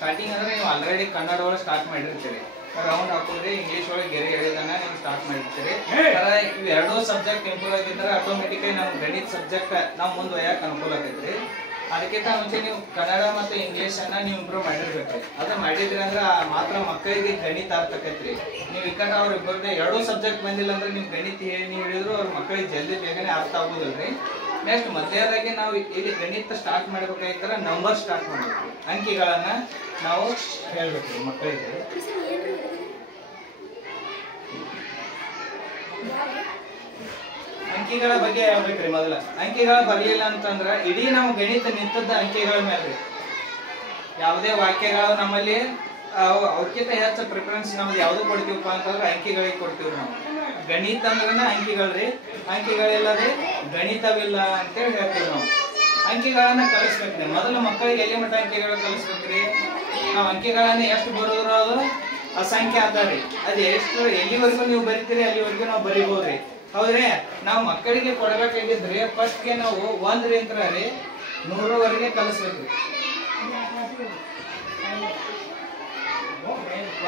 Starting ಅಂದ್ರೆ ನೀವು already Kannada ಒಳಗೆ ಸ್ಟಾರ್ಟ್ ಮಾಡಿರ್ತೀರಿ, ರೌಂಡ್ ಹಾಕೋದ್ರಿ, ಇಂಗ್ಲೀಷ್ ಒಳಗೆ ಗೆರೆ ಗೆರೆದನ್ನ ನೀವು ಸ್ಟಾರ್ಟ್ ಮಾಡಿರ್ತೀರಿ. ಇವ್ ಎರಡೂ ಸಬ್ಜೆಕ್ಟ್ ಇಂಪ್ರೂವ್ ಆಗಿದ್ರೆ ಆಟೋಮೆಟಿಕಲಿ ನಾವು ಗಣಿತ ಸಬ್ಜೆಕ್ಟ್ ನಾವು ಮುಂದೆ ಒಯ್ಯಕ್ಕೆ ಅನುಕೂಲ ಆಗೈತ್ರಿ. ಅದಕ್ಕಿಂತ ಮುಂಚೆ ನೀವು ಕನ್ನಡ ಮತ್ತು ಇಂಗ್ಲೀಷ್ ಅನ್ನ ನೀವು ಇಂಪ್ರೂವ್ ಮಾಡಿರ್ಬೇಕ್ರಿ. ಅದ ಮಾಡಿದ್ರಿ ಅಂದ್ರೆ ಮಾತ್ರ ಮಕ್ಕಳಿಗೆ ಗಣಿತ ಆಗ್ತಕೈತ್ರಿ. ನೀವು ಈ ಕಡೆ ಅವ್ರ ಇಬ್ಬರದೇ ಎರಡೂ ಸಬ್ಜೆಕ್ಟ್ ಬಂದಿಲ್ಲ ಅಂದ್ರೆ ನೀವು ಗಣಿತ ನೀವು ಹೇಳಿದ್ರು ಅವ್ರ ಮಕ್ಕಳಿಗೆ ಜಲ್ದಿ ಬೇಗನೆ ಅರ್ಥ ಆಗೋದಿಲ್ರಿ. ನೆಕ್ಸ್ಟ್ ಮಧ್ಯದಾಗಿ ನಾವು ಇಲ್ಲಿ ಗಣಿತ ಸ್ಟಾರ್ಟ್ ಮಾಡ್ಬೇಕಾಗಿದ್ರೆ ನಂಬರ್ ಸ್ಟಾರ್ಟ್ ಮಾಡ್ಬೇಕು, ಅಂಕಿಗಳನ್ನ ನಾವು ಹೇಳ್ಬೇಕ್ರಿ ಮಕ್ಕಳಿಗೆ. ಅಂಕಿಗಳ ಬಗ್ಗೆ ಹೇಳ್ಬೇಕ್ರಿ. ಮೊದಲ ಅಂಕಿಗಳ ಬರ್ಲಿಲ್ಲ ಅಂತಂದ್ರ ಇಡೀ ನಾವು ಗಣಿತ ನಿಂತದ್ದ ಅಂಕಿಗಳ ಮೇಲೆ. ಯಾವುದೇ ವಾಕ್ಯಗಳು ನಮ್ಮಲ್ಲಿ ಅವಕ್ಕಿಂತ ಹೆಚ್ಚು ಪ್ರಿಫರೆನ್ಸ್ ನಮ್ದು ಯಾವ್ದು ಕೊಡ್ತೀವಪ್ಪ ಅಂತಂದ್ರೆ ಅಂಕಿಗಳಿಗೆ ಕೊಡ್ತೀವಿ ನಾವು. ಗಣಿತ ಅಂದ್ರನ ಅಂಕಿಗಳ್ರಿ, ಅಂಕಿಗಳಿಲ್ಲದೆ ಗಣಿತವಿಲ್ಲ ಅಂತೇಳಿ ಹೇಳ್ತೀವಿ ನಾವು. ಅಂಕಿಗಳನ್ನ ಕಲಿಸ್ಬೇಕ್ರಿ. ಮೊದಲು ಮಕ್ಕಳಿಗೆ ಎಲ್ಲಿ ಮಟ್ಟ ಅಂಕಿಗಳು ಕಲಿಸ್ಬೇಕ್ರಿ? ನಾವು ಅಂಕಿಗಳನ್ನ ಎಷ್ಟು ಬರೋದ್ರ ಅದು ಅಸಂಖ್ಯ ಆತಾವ್ರಿ. ಅದು ಎಷ್ಟು ಎಲ್ಲಿವರೆಗೂ ನೀವು ಬರಿತೀರಿ ಅಲ್ಲಿವರೆಗೂ ನಾವು ಬರಿಬೋದ್ರಿ, ಹೌದ್ರಿ? ನಾವು ಮಕ್ಕಳಿಗೆ ಕೊಡ್ಬೇಕಾಗಿದ್ರಿ ಫಸ್ಟ್ಗೆ ನಾವು 1ರಿಂದ 100ರವರೆಗೆ ಕಲಿಸ್ಬೇಕ್ರಿ.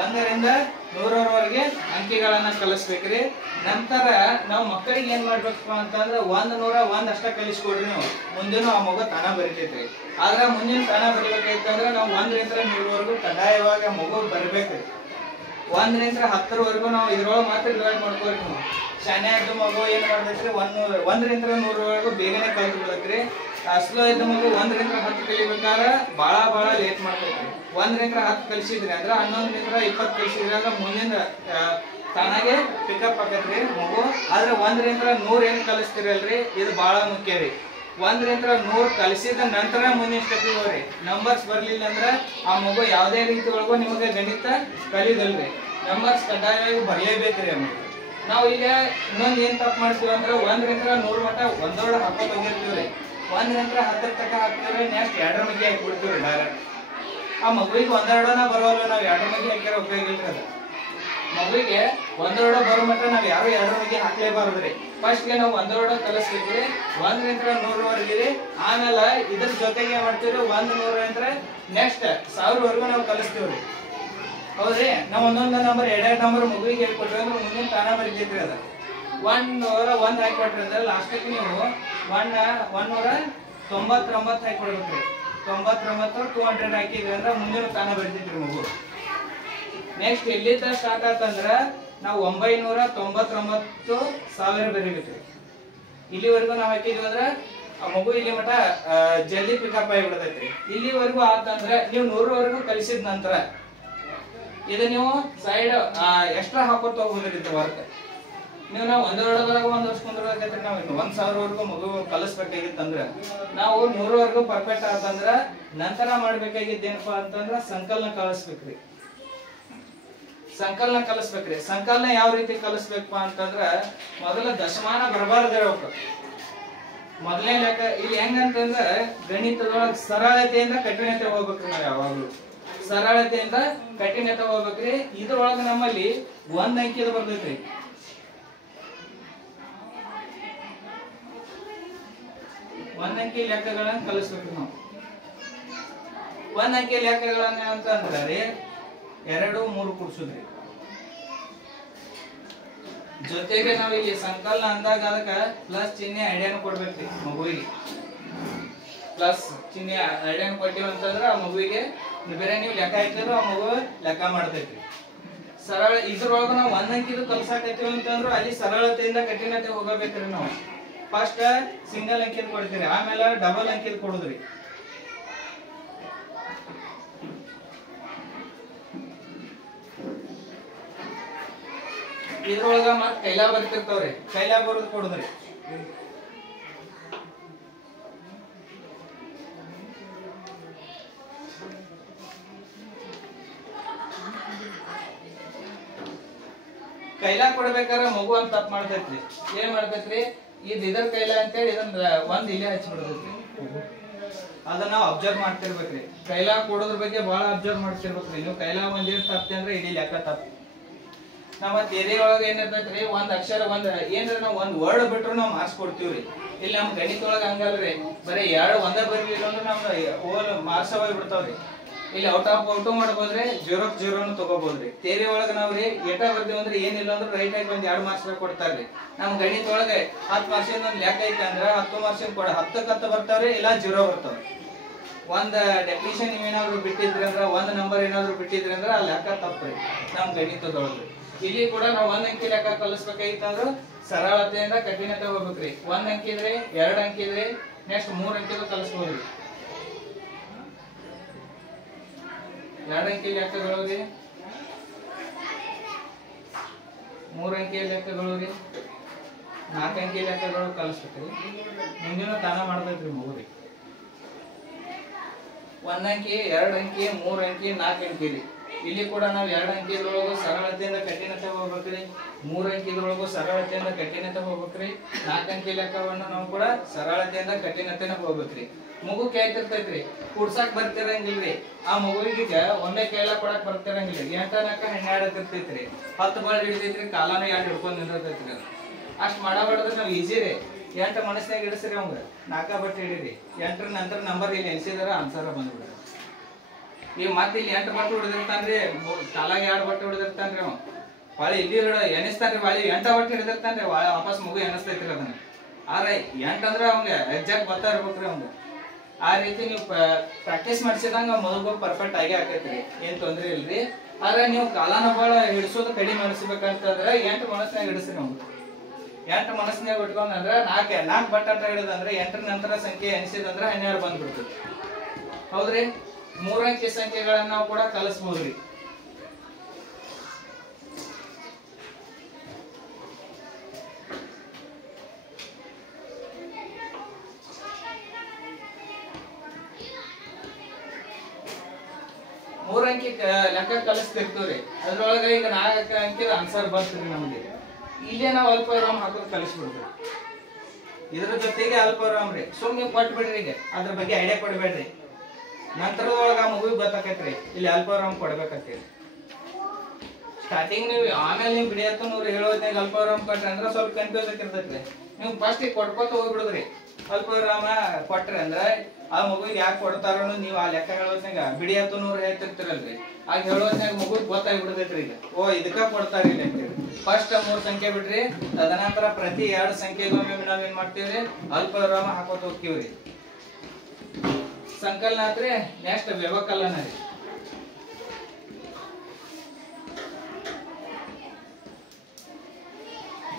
1ರಿಂದ 100ರವರೆಗೆ ಅಂಕಿಗಳನ್ನ ಕಲಿಸ್ಬೇಕ್ರಿ. ನಂತರ ನಾವು ಮಕ್ಕಳಿಗೆ ಏನ್ ಮಾಡ್ಬೇಕಪ್ಪ ಅಂತಂದ್ರೆ 100, 101 ಅಷ್ಟ ಕಲಿಸ್ಕೊಡ್ರಿ. ನೀವು ಮುಂದಿನ ಆ ಮಗು ತಾನ ಬರಿತೈತ್ರಿ. ಆದ್ರೆ ಮುಂದಿನ ತಾನ ಬರಿಬೇಕಾಯ್ತಂದ್ರೆ ನಾವು 1ರಿಂದ 100ರವರೆಗೂ ಕಡ್ಡಾಯವಾಗಿ ಆ ಮಗು ಬರ್ಬೇಕ್ರಿ. 1ರಿಂದ 10ರವರೆಗೂ ನಾವು ಇದ್ರೊಳಗೆ ಮಾತ್ರ ಡಿವೈಡ್ ಮಾಡ್ಕೋರಿ. ನಾವು ಶಾನೆ ಇದ್ದ ಮಗು ಏನ್ ಮಾಡ್ಬೇಕ್ರಿ 1ರಿಂದ 100ರವರೆಗೂ ಬೇಗನೆ ಕಲ್ತು ಬಿಡಕ್ರಿ. ಸ್ಲೋ ಇದ್ದ ಮಗು 1ರಿಂದ 10 ಕಲಿಬೇಕಾದ್ರೆ ಬಹಳ ಲೇಟ್ ಮಾಡ್ಬೇಕ್ರಿ. 1ರಿಂದ 10 ಕಲಿಸಿದ್ರಿ ಅಂದ್ರೆ 11ರಿಂದ 20 ಕಲಿಸಿದ್ರಿ ಅಂದ್ರೆ ಮುಂದಿನ ತಾನಾಗೆ ಪಿಕಪ್ ಆಗತ್ರಿ ಮಗು. ಆದ್ರೆ 1ರಿಂದ 100 ಏನ್ ಕಲಿಸ್ತಿರಲ್ರಿ ಇದು ಬಹಳ ಮುಖ್ಯ ರೀ. 1ರಿಂದ 100 ಕಲಿಸಿದ ನಂತರ ಮುಂದಿನ ಸ್ಟೆಪ್ ಹೋಗ್ರಿ. ನಂಬರ್ಸ್ ಬರ್ಲಿಲ್ಲ ಅಂದ್ರೆ ಆ ಮಗು ಯಾವುದೇ ರೀತಿ ಒಳಗೂ ನಿಮಗೆ ಗಣಿತ ಕಲಿಯೋದಲ್ರಿ. ನಂಬರ್ಸ್ ಕಡ್ಡಾಯವಾಗಿ ಬರಲೇಬೇಕ್ರಿ ನಮಗೆ. ನಾವು ಈಗ ಇನ್ನೊಂದು ಏನ್ ತಪ್ಪು ಮಾಡ್ತೀವಿ ಅಂದ್ರೆ 1ರಿಂದ 100 ಮಟ್ಟ ಒಂದೊಳಗೆ ಹಾಕೋತ ಹೋಗಿರ್ತೀವ್ರಿ. 1ರಿಂದ 10 ತನಕ ಹಾಕ್ತಿವ್ರಿ, ನೆಕ್ಸ್ಟ್ 2ರ ಮಗ್ಗೆ ಹಾಕ್ಬಿಡ್ತೀವ್ರಿ ಡೈರೆಕ್ಟ್. ಆ ಮಗುವಿಗೆ 1-2ನ ಬರೋಲ್ಲ, ನಾವು 2ರ ಮಗ್ಗೆ ಹಾಕ್ಯಾರ ಉಪಯೋಗ ಇಲ್ರಿ. ಅದು ಮಗುವಿಗೆ 1-2 ಬರೋ ಮಟ್ಟ ನಾವು ಯಾರು 2ರ ಮಗ್ಗೆ ಹಾಕ್ಲೇಬಾರ್ದ್ರಿ. ಫಸ್ಟ್ಗೆ ನಾವು 1-2 ಕಲಿಸ್ಬೇಕ್ರಿ 1ರಿಂದ 100ರವರೆಗೆ. ಆಮೇಲೆ ಇದ್ರ ಜೊತೆಗೆ ಏನ್ ಮಾಡ್ತೀವ್ರಿ 100 ನೆಕ್ಸ್ಟ್ 1000ವರೆಗೂ ನಾವು ಕಲಿಸ್ತೀವ್ರಿ, ಹೌದ್ರಿ? ನಾವು ಒಂದೊಂದು ನಂಬರ್ 2 ನಂಬರ್ ಮಗುವಿಗೆ ಹೇಳ್ಕೊಟ್ರಿ ಅಂದ್ರೆ ಮುಂದಿನ ತಾನ ಬರೀತೈತ್ರಿ. ಅದ 101 ಹಾಕೊಟ್ರಿ ಅಂದ್ರೆ ಲಾಸ್ಟಿಗೆ ನೀವು 199 ಹಾಕೊಡ್ಬೇಕ್ರಿ. 99 200 ಹಾಕಿದ್ರಿ ಅಂದ್ರೆ ಮುಂದಿನ ತಾನ ಬರೀತೈತ್ರಿ ಮಗು. ನೆಕ್ಸ್ಟ್ ಎಲ್ಲಿಂದ ಸ್ಟಾರ್ಟ್ ಆತಂದ್ರ ನಾವು 999,1000 ಬರೀಬೇಕ್ರಿ. ಇಲ್ಲಿವರೆಗೂ ನಾವು ಹಾಕಿದ್ವಿ ಅಂದ್ರೆ ಆ ಮಗು ಇಲ್ಲಿ ಮಟ ಜಲ್ದಿ ಪಿಕಪ್ ಆಗಿಬಿಡ್ತೈತ್ರಿ. ಇಲ್ಲಿವರೆಗೂ ಆತಂದ್ರೆ ನೀವು 100ರವರೆಗೂ ಕಲಿಸಿದ ನಂತರ ಇದು ನೀವು ಸೈಡ್ ಎಕ್ಸ್ಟ್ರಾ ಹಾಕೋತ ಹೋಗೋದ್ರಿ ವರ್ಕ್. ನೀವು ನಾವು 1-2 ಒಂದಷ್ಟು ಕುಂದ್ರಬೇಕೈತ್ರಿ. ನಾವು 1000ವರೆಗೂ ಮಗು ಕಲಿಸ್ಬೇಕಾಗಿತ್ತಂದ್ರ ನಾವು 100ರವರೆಗೂ ಪರ್ಫೆಕ್ಟ್ ಆತಂದ್ರ ನಂತರ ಮಾಡ್ಬೇಕಾಗಿದ್ದೇನಪ್ಪ ಅಂತಂದ್ರ ಸಂಕಲನ ಕಲಿಸ್ಬೇಕ್ರಿ. ಸಂಕಲನ ಕಲಿಸ್ಬೇಕ್ರಿ. ಸಂಕಲನ ಯಾವ ರೀತಿ ಕಲಿಸ್ಬೇಕಪ್ಪ ಅಂತಂದ್ರ ಮೊದಲ ದಶಮಾನ ಬರಬಾರ್ದು ಹೇಳ್ಬೇಕು. ಮೊದಲನೇ ಲೆಕ್ಕ ಇಲ್ಲಿ ಹೆಂಗಂತಂದ್ರ ಗಣಿತದೊಳಗ ಸರಳತೆಯಿಂದ ಕಠಿಣತೆ ಹೋಗ್ಬೇಕ್ರಿ. ನಾವು ಯಾವಾಗ್ಲೂ ಸರಳತೆಯಿಂದ ಕಠಿಣತೆ ಹೋಗ್ಬೇಕ್ರಿ. ಇದ್ರೊಳಗ ನಮ್ಮಲ್ಲಿ 1 ಅಂಕಿದ ಬರ್ತೈತ್ರಿ. 1 ಅಂಕಿ ಲೆಕ್ಕಗಳನ್ನ ಕಲಿಸ್ಬೇಕ್ರಿ ನಾವು. 1 ಅಂಕಿ ಲೆಕ್ಕಗಳನ್ನ ಅಂತಂದ್ರೆ 2, 3 ಕೂಡ್ಸುದ್ರಿ. ಜೊತೆಗೆ ನಾವು ಇಲ್ಲಿ ಸಂಕಲನ ಅಂದಾಗ ಅದಕ್ಕ ಪ್ಲಸ್ ಚಿಹ್ನೆ ಐಡಿಯಾನು ಕೊಡ್ಬೇಕ್ರಿ ಮಗುವಿಗೆ. ಪ್ಲಸ್ ಚಿಹ್ನೆ ಐಡಿಯಾನು ಕೊಟ್ಟಿವಿ ಅಂತಂದ್ರ ಆ ಮಗುವಿಗೆ ಬೇರೆ ನೀವು ಲೆಕ್ಕ ಹಾಕಿದ್ರು ಆ ಮಗು ಲೆಕ್ಕ ಮಾಡ್ತೈತ್ರಿ. ಸರಳ ಇದ್ರೊಳಗ ನಾವು 1 ಅಂಕಿದು ಕಲ್ಸಾಕತ್ತೀವಿ ಅಂತಂದ್ರು ಅಲ್ಲಿ ಸರಳತೆಯಿಂದ ಕಠಿಣತೆ ಹೋಗಬೇಕ್ರಿ. ನಾವು ಫಸ್ಟ್ ಸಿಂಗಲ್ ಅಂಕಿದ್ ಕೊಡ್ತೀರಿ, ಆಮೇಲೆ ಡಬಲ್ ಅಂಕಿದ್ ಕೊಡುದ್ರಿ. ಇದ್ರೊಳಗ ಮತ್ ಕೈಲಾ ಬರ್ತಿರ್ತಾವ್ರಿ, ಕೈಲಾ ಬರೋದು ಕೊಡುದ್ರಿ. ಕೈಲಾ ಕೊಡ್ಬೇಕಾದ್ರೆ ಮಗು ಅಂತ ತಪ್ಪು ಮಾಡ್ತೈತ್ರಿ. ಏನ್ ಮಾಡ್ತೈತ್ರಿ, ಇದ್ರ ಕೈಲಾ ಅಂತೇಳಿ ಇದನ್ನ 1 ಇಲ್ಲೇ ಹಚ್ಚಿಬಿಡ್ತೈತ್ರಿ. ಅದನ್ನ ನಾವು ಅಬ್ಸರ್ವ್ ಮಾಡ್ತಿರ್ಬೇಕ್ರಿ. ಕೈಲಾ ಕೊಡೋದ್ರ ಬಗ್ಗೆ ಬಹಳ ಅಬ್ಸರ್ವ್ ಮಾಡ್ತಿರ್ಬೇಕ್ರಿ. ನೀವು ಕೈಲಾ ಒಂದೇ ತಪ್ಪಿ ಅಂದ್ರೆ ಇಡೀ ಲೆಕ್ಕ ತಪ್ಪು. ನಮ್ಮ ಥಿಯರಿ ಒಳಗ ಏನಿರ್ತೈತ್ರಿ, 1 ಅಕ್ಷರ ಏನ್ರ ನಾವು 1 ವರ್ಡ್ ಬಿಟ್ರು ನಾವು ಮಾರ್ಕ್ಸ್ ಕೊಡ್ತೀವ್ರಿ. ಇಲ್ಲಿ ನಮ್ ಗಣಿತ ಒಳಗ ಹಂಗಲ್ರಿ, ಬರೀ 2 ಒಂದೇ ಬರ್ಲಿಲ್ಲ ಅಂದ್ರೆ ನಮ್ದು ಹೋಲ್ ಮಾರ್ಕ್ಸ್ ಹೋಗಿ ಬಿಡ್ತಾವ್ರಿ. ಇಲ್ಲಿ ಔಟ್ ಆಫ್ ಔಟು ಮಾಡಬಹುದ್ರಿ, 0-0 ತಗೋಬಹುದ್ರಿ. ಥಿಯರಿ ಒಳಗ ನಾವ್ರಿ ಏಟ ಬರ್ತೀವಿ ಅಂದ್ರೆ ಏನಿಲ್ಲ ಅಂದ್ರೆ ರೈಟ್ ಆಗಿ ಒಂದ್ 2 ಮಾರ್ಕ್ಸ್ ಕೊಡ್ತಾರ್ರಿ. ನಮ್ ಗಣಿತ ಒಳಗ 10 ಮಾರ್ಕ್ಸಿಂದ ಒಂದ್ ಲೆಕ್ಕ ಐತೆ ಅಂದ್ರ 10 ಮಾರ್ಕ್ಸಿಂದ ಕೊಡ 10 ಬರ್ತಾವ್ರಿ, ಇಲ್ಲ 0 ಬರ್ತಾವ್ರಿ. ಒಂದ್ ಡೆಫಿನಿಷನ್ ನೀವೇನಾದ್ರು ಬಿಟ್ಟಿದ್ರಿ ಅಂದ್ರ, ಒಂದ್ ನಂಬರ್ ಏನಾದ್ರು ಬಿಟ್ಟಿದ್ರಿ ಅಂದ್ರ ಆ ಲೆಕ್ಕ ತಪ್ಪ್ರಿ ನಮ್ ಗಣಿತದೊಳಗ್ರಿ. ಇಲ್ಲಿ ಕೂಡ ನಾವು 1 ಅಂಕಿ ಲೆಕ್ಕ ಕಲಿಸ್ಬೇಕಾಗಿತ್ತಂದ್ರ ಸರಳತೆಯಿಂದ ಕಠಿಣತೆ ಹೋಗ್ಬೇಕ್ರಿ. 1 ಅಂಕಿ ಇದ್ರೆ 2 ಅಂಕಿ ಇದ್ರೆ ನೆಕ್ಸ್ಟ್ 3 ಅಂಕಿದು ಕಲಿಸ್ಬೋದ್ರಿ. 2 ಅಂಕಿ ಲೆಕ್ಕಗಳು ರೀ, 3 ಅಂಕಿ ಲೆಕ್ಕಗಳು ರೀ, 4 ಅಂಕಿ ಲೆಕ್ಕಗಳು ಕಲಿಸ್ಬೇಕ್ರಿ. ಮುಂದಿನ ತಾನ ಮಾಡ್ತೈತ್ರಿ ಮಗುರಿ. 1 ಅಂಕಿ 2 ಅಂಕಿ 3 ಅಂಕಿ 4 ಅಂಕಿ ರೀ. ಇಲ್ಲಿ ಕೂಡ ನಾವು 2 ಅಂಕಿದ್ರೊಳಗೂ ಸರಳತೆಯಿಂದ ಕಠಿಣತೆ ಹೋಗ್ಬೇಕ್ರಿ, 3 ಅಂಕಿದ್ರೊಳಗೂ ಸರಳತೆಯಿಂದ ಕಠಿಣತೆ ಹೋಗ್ಬೇಕ್ರಿ, 4 ಅಂಕಿ ಲೆಕ್ಕವನ್ನು ನಾವು ಕೂಡ ಸರಳತೆಯಿಂದ ಕಠಿಣತೆನ ಹೋಗ್ಬೇಕ್ರಿ. ಮಗು ಕೇಳ್ತಿರ್ತೈತ್ರಿ, ಕುಡ್ಸಾಕ್ ಬರ್ತಿರಂಗಿಲ್ರಿ. ಆ ಮಗುವಿಗೆ ಒಮ್ಮೆ ಕೈಲ ಕೊಡಕ್ ಬರ್ತಿರಂಗಿಲ್ಲ. 8 ನಾಕ 12 ಇರ್ತೈತ್ರಿ, 10 ಬಾಳ್ ಹಿಡಿತೈತ್ರಿ, ಕಾಲಾನ 2 ಹಿಡ್ಕೊಂಡ್ ನಿಂದಿರ್ತೈತ್ರಿ. ಅಷ್ಟ್ ಮಾಡಬಾರ್ದ್ರೆ ನಾವ್ ಈಜಿ ರೀ. 8 ಮನಸ್ನಾಗ ಇಡಿಸ್ರಿ, ಅವಂಗ 4 ಬಟ್ಟೆ ಹಿಡೀರಿ. 8 ನಂತರ ನಂಬರ್ ಇಲ್ಲಿ ಎನ್ಸಿದಾರ ಆನ್ಸರ್ ಬಂದ್ಬಿಡ್ರಿ. ಈಗ ಮತ್ತೆ ಇಲ್ಲಿ 8 ಬಟ್ಟೆ ಹೊಡೆದಿರ್ತಾನ್ರಿ, ಕಾಲಾಗ 2 ಬಟ್ಟೆ ಹೊಡೆದಿರ್ತಾನ್ರಿ. ಅವ ಬಾಳಿ ಇಲ್ಲಿ ಎನಿಸ್ತಾನ್ರಿ, ಬಾಳಿ 8 ಬಟ್ಟೆ ಹಿಡಿದಿರ್ತಾನ್ರಿ, ವಾಪಸ್ ಮಗು ಎನಿಸ್ತೈತ್ರಿ ಅದನ್ನ. ಆದ್ರೆ 8 ಅಂದ್ರೆ ಅವಂಗ ಎಕ್ಸಾಕ್ಟ್ ಬರ್ತಾ ಇರ್ಬೇಕ್ರಿ ಅವಂಗ. ಆ ರೀತಿ ನೀವು ಪ್ರಾಕ್ಟೀಸ್ ಮಾಡಿಸಿದಂಗ ಮಗು ಪರ್ಫೆಕ್ಟ್ ಆಗಿ ಆಕೈತ್ರಿ, ಏನ್ ತೊಂದ್ರೆ ಇಲ್ರಿ. ಆದ್ರೆ ನೀವು ಕಾಲಾನ ಬಾಳ ಹಿಡಿಸೋದು ಕಡಿಮೆ ಮಾಡಿಸ್ಬೇಕಂತಂದ್ರ 8 ಮನಸ್ನಾಗ ಹಿಡಿಸ್ರಿ. ನಮ್ಗೆ 8 ಮನಸ್ನಾಗ ಬಿಟ್ಕೊಂಡ್ರ 4 ಬಟ್ಟ ಹಿಡಿದಂದ್ರೆ 8 ನಂತರ ಸಂಖ್ಯೆ ಎನಿಸಿದಂದ್ರ 12 ಬಂದ್ಬಿಡ್ತದೆ. ಹೌದ್ರಿ. 3 ಅಂಕಿ ಸಂಖ್ಯೆಗಳನ್ನ ನಾವು ಕೂಡ ಕಲಿಸಬಹುದ್ರಿ. ಮೂರ್ ಅಂಕಿ ಲೆಕ್ಕ ಕಲಿಸ್ತಿರ್ತೀವ್ರಿ. ಅದ್ರೊಳಗ ಈಗ 4 ಅಂಕಿ ಆನ್ಸರ್ ಬರ್ತೀರಿ ನಮ್ಗೆ. ಇಲ್ಲೇ ನಾವು ಅಲ್ಪವಿರಾಮ ಹಾಕೋದು ಕಲಿಸ್ಬಿಡ್ತೀವಿ. ಇದ್ರ ಜೊತೆಗೆ ಅಲ್ಪವಿರಾಮ ರೀ, ಸುಮ್ನೆ ಕೊಟ್ಬಿಡ್ರಿ. ಈಗ ಅದ್ರ ಬಗ್ಗೆ ಐಡಿಯಾ ಕೊಡ್ಬೇಡ್ರಿ. ನಂತರದೊಳಗ ಮಗುವಿಗೆ ಗೊತ್ತಾಕೈತ್ರಿ ಇಲ್ಲಿ ಅಲ್ಪವಿರಾಮ ಕೊಡ್ಬೇಕಂತೀರಿ. ಸ್ಟಾರ್ಟಿಂಗ್ ನೀವು ಆಮೇಲೆ ನೀವು ಬಿಡಿಯತ್ತ ನೂರು ಹೇಳೋದ್ನಾಗ ಅಲ್ಪವಿರಾಮ ಕೊಟ್ರಿ ಅಂದ್ರೆ ಸ್ವಲ್ಪ ಕನ್ಫ್ಯೂಸ್ ಆಗಿರ್ತೈತ್ರಿ. ನೀವು ಫಸ್ಟ್ ಕೊಟ್ಕೋತ ಹೋಗ್ಬಿಡುದ್ರಿ. ಅಲ್ಪವಿರಾಮ ಕೊಟ್ರಿ ಅಂದ್ರ ಆ ಮಗುವಿಗೆ ಯಾಕೆ ಕೊಡ್ತಾರೋ ನೀವು ಆ ಲೆಕ್ಕ ಹೇಳೋದ್ನಾಗ ಬಿಡಿಯತ್ತ ನೂರು ಹೇಳ್ತಿರ್ತಿರಲ್ರಿ, ಆಗ ಹೇಳೋದ್ನಾಗ ಮಗುವಿಗೆ ಗೊತ್ತಾಗ್ಬಿಡ್ತೈತ್ರಿ. ಈಗ ಓ ಇದಕ್ಕ ಕೊಡ್ತಾರ ಇಲ್ಲ ಅಂತೇಳಿ. ಫಸ್ಟ್ 3 ಸಂಖ್ಯೆ ಬಿಡ್ರಿ, ತದನಂತರ ಪ್ರತಿ 2 ಸಂಖ್ಯೆಗೊಮ್ಮೆ ನಾವೇನ್ ಮಾಡ್ತೀವ್ರಿ ಅಲ್ಪವಿರಾಮ ಹಾಕೋತ ಹೋಗ್ತೀವ್ರಿ. ಸಂಕಲನ ಆತ್ರಿ, ನೆಕ್ಸ್ಟ್ ವ್ಯವಕಲನ ರೀ.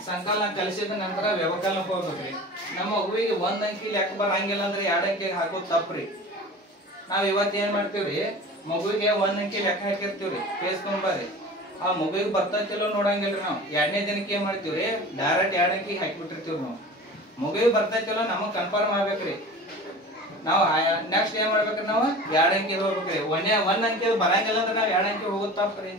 ಸಂಕಲನ ಕಲಿಸಿದ ನಂತರ ವ್ಯವಕಲನಕ್ಕೆ ಹೋಗ್ಬೇಕ್ರಿ. ನಮ್ಮ ಮಗುವಿಗೆ 1 ಅಂಕಿ ಲೆಕ್ಕ ಬರಂಗಿಲ್ಲ ಅಂದ್ರೆ 2 ಅಂಕಿಗೆ ಹಾಕೋದು ತಪ್ಪ್ರಿ. ನಾವ್ ಇವತ್ತು ಏನ್ ಮಾಡ್ತೀವ್ರಿ, ಮಗುವಿಗೆ 1 ಅಂಕಿ ಲೆಕ್ಕ ಹಾಕಿರ್ತೀವ್ರಿ, ಪೇಜ್ ತುಂಬಾರಿ. ಆ ಮಗುವಿಗೆ ಬರ್ತೈತಿಲ್ಲೋ ನೋಡಂಗಿಲ್ರಿ. ನಾವು 2ನೇ ದಿನಕ್ಕೆ ಏನ್ ಮಾಡ್ತೀವ್ರಿ, ಡೈರೆಕ್ಟ್ 2 ಅಂಕಿಗೆ ಹಾಕಿಬಿಟ್ಟಿರ್ತೀವ್ರಿ. ನಾವು ಮಗುವಿಗೆ ಬರ್ತೈತಿಲ್ಲೋ ನಮಗ್ ಕನ್ಫರ್ಮ್ ಆಗ್ಬೇಕ್ರಿ. ನಾವು ನೆಕ್ಸ್ಟ್ ಏನ್ ಮಾಡ್ಬೇಕ್ರಿ, ನಾವು 2 ಅಂಕಿ ಹೋಗ್ಬೇಕ್ರಿ. 1 ಅಂಕಿ ಬರಂಗಿಲ್ಲ ಅಂದ್ರೆ ನಾವ್ 2 ಅಂಕಿ ಹೋಗೋದ್ ತಪ್ಪ್ರಿ.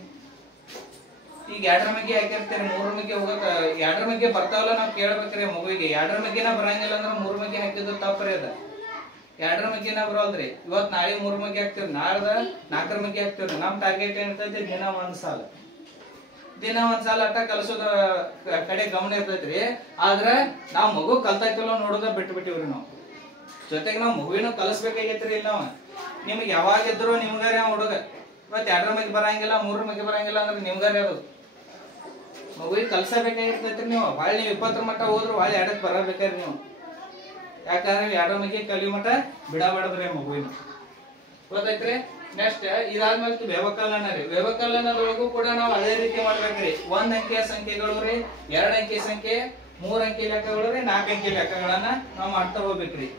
ಈಗ 2ರ ಬಗ್ಗೆ ಹಾಕಿರ್ತೀರಿ, 3ರ ಬಗ್ಗೆ ಹೋಗಕ್ 2ರ ಬಗ್ಗೆ ಬರ್ತಾವಲ್ಲ ನಾವ್ ಕೇಳ್ಬೇಕ್ರಿ ಮಗುವಿಗೆ. 2ರ ಬಗ್ಗೆನ ಬರಂಗಿಲ್ಲ ಅಂದ್ರೆ 3 ಬಗ್ಗೆ ಹಾಕಿದ್ರು ತಪ್ಪ್ರಿ. ಅದ 2ರ ಬಗ್ಗೆನ ಬರೋಲ್ರಿ. ಇವತ್ ನಾಳೆ 3 ಬಗ್ಗೆ ಹಾಕ್ತಿವ್ರಿ, ನಾಳ್ದ 4ರ ಬಗ್ಗೆ ಹಾಕ್ತಿವ್ರಿ. ನಮ್ ಟಾರ್ಗೆಟ್ ಏನಿರ್ತೈತಿ, ದಿನ 1 ಸಾಲ ಅಟ್ಟ ಕಲಿಸೋದ ಕಡೆ ಗಮನ ಇರ್ತೈತ್ರಿ. ಆದ್ರ ನಾವ್ ಮಗು ಕಲ್ತೈತಿಲ್ಲ ನೋಡೋದ ಬಿಟ್ಬಿಟ್ಟಿವ್ರಿ. ನಾವು ಜೊತೆಗೆ ನಾವ್ ಮಗುವಿನ ಕಲಿಸ್ಬೇಕಾಗೈತ್ರಿ. ಇಲ್ಲ ನಾವ್ ನಿಮ್ಗೆ ಯಾವಾಗಿದ್ರು ನಿಮ್ಗಾರ ಹುಡುಗ ಇವತ್ 2ರ ಬಗ್ಗೆ ಬರಂಗಿಲ್ಲ 3ರ ಬಗ್ಗೆ ಬರಂಗಿಲ್ಲ ಅಂದ್ರೆ ನಿಮ್ಗಾರ ಅದು ಮಗುವಿಗೆ ಕಲ್ಸಬೇಕಾಗಿರ್ತೈತ್ರಿ. ನೀವು ಹೊಳ್ಳಿ 20ರ ಮಟ್ಟ ಹೋದ್ರು ಹೊಳ್ಳಿ 2ಕ್ಕೆ ಬರಬೇಕ್ರಿ ನೀವು. ಯಾಕಂದ್ರೆ 2ರ ಬಗ್ಗೆ ಕಲಿಯೋ ಮಟ್ಟ ಬಿಡಬಾರ್ದ್ರಿ ಮಗುವಿನ. ಗೊತ್ತೈತ್ರಿ. ನೆಕ್ಸ್ಟ್ ಇದಾದ್ಮೇಲೆ ವ್ಯವಕಲನ ರೀ. ವ್ಯವಕಲನದೊಳಗೂ ಕೂಡ ನಾವು ಅದೇ ರೀತಿ ಮಾಡ್ಬೇಕ್ರಿ. 1 ಅಂಕಿಯ ಸಂಖ್ಯೆಗಳು ರೀ, 2 ಅಂಕಿ ಸಂಖ್ಯೆ, 3 ಅಂಕಿ ಲೆಕ್ಕಗಳು ರೀ, 4 ಅಂಕಿ ಲೆಕ್ಕಗಳನ್ನ ನಾವು ಮಾಡ್ತಾ ಹೋಗ್ಬೇಕ್ರಿ.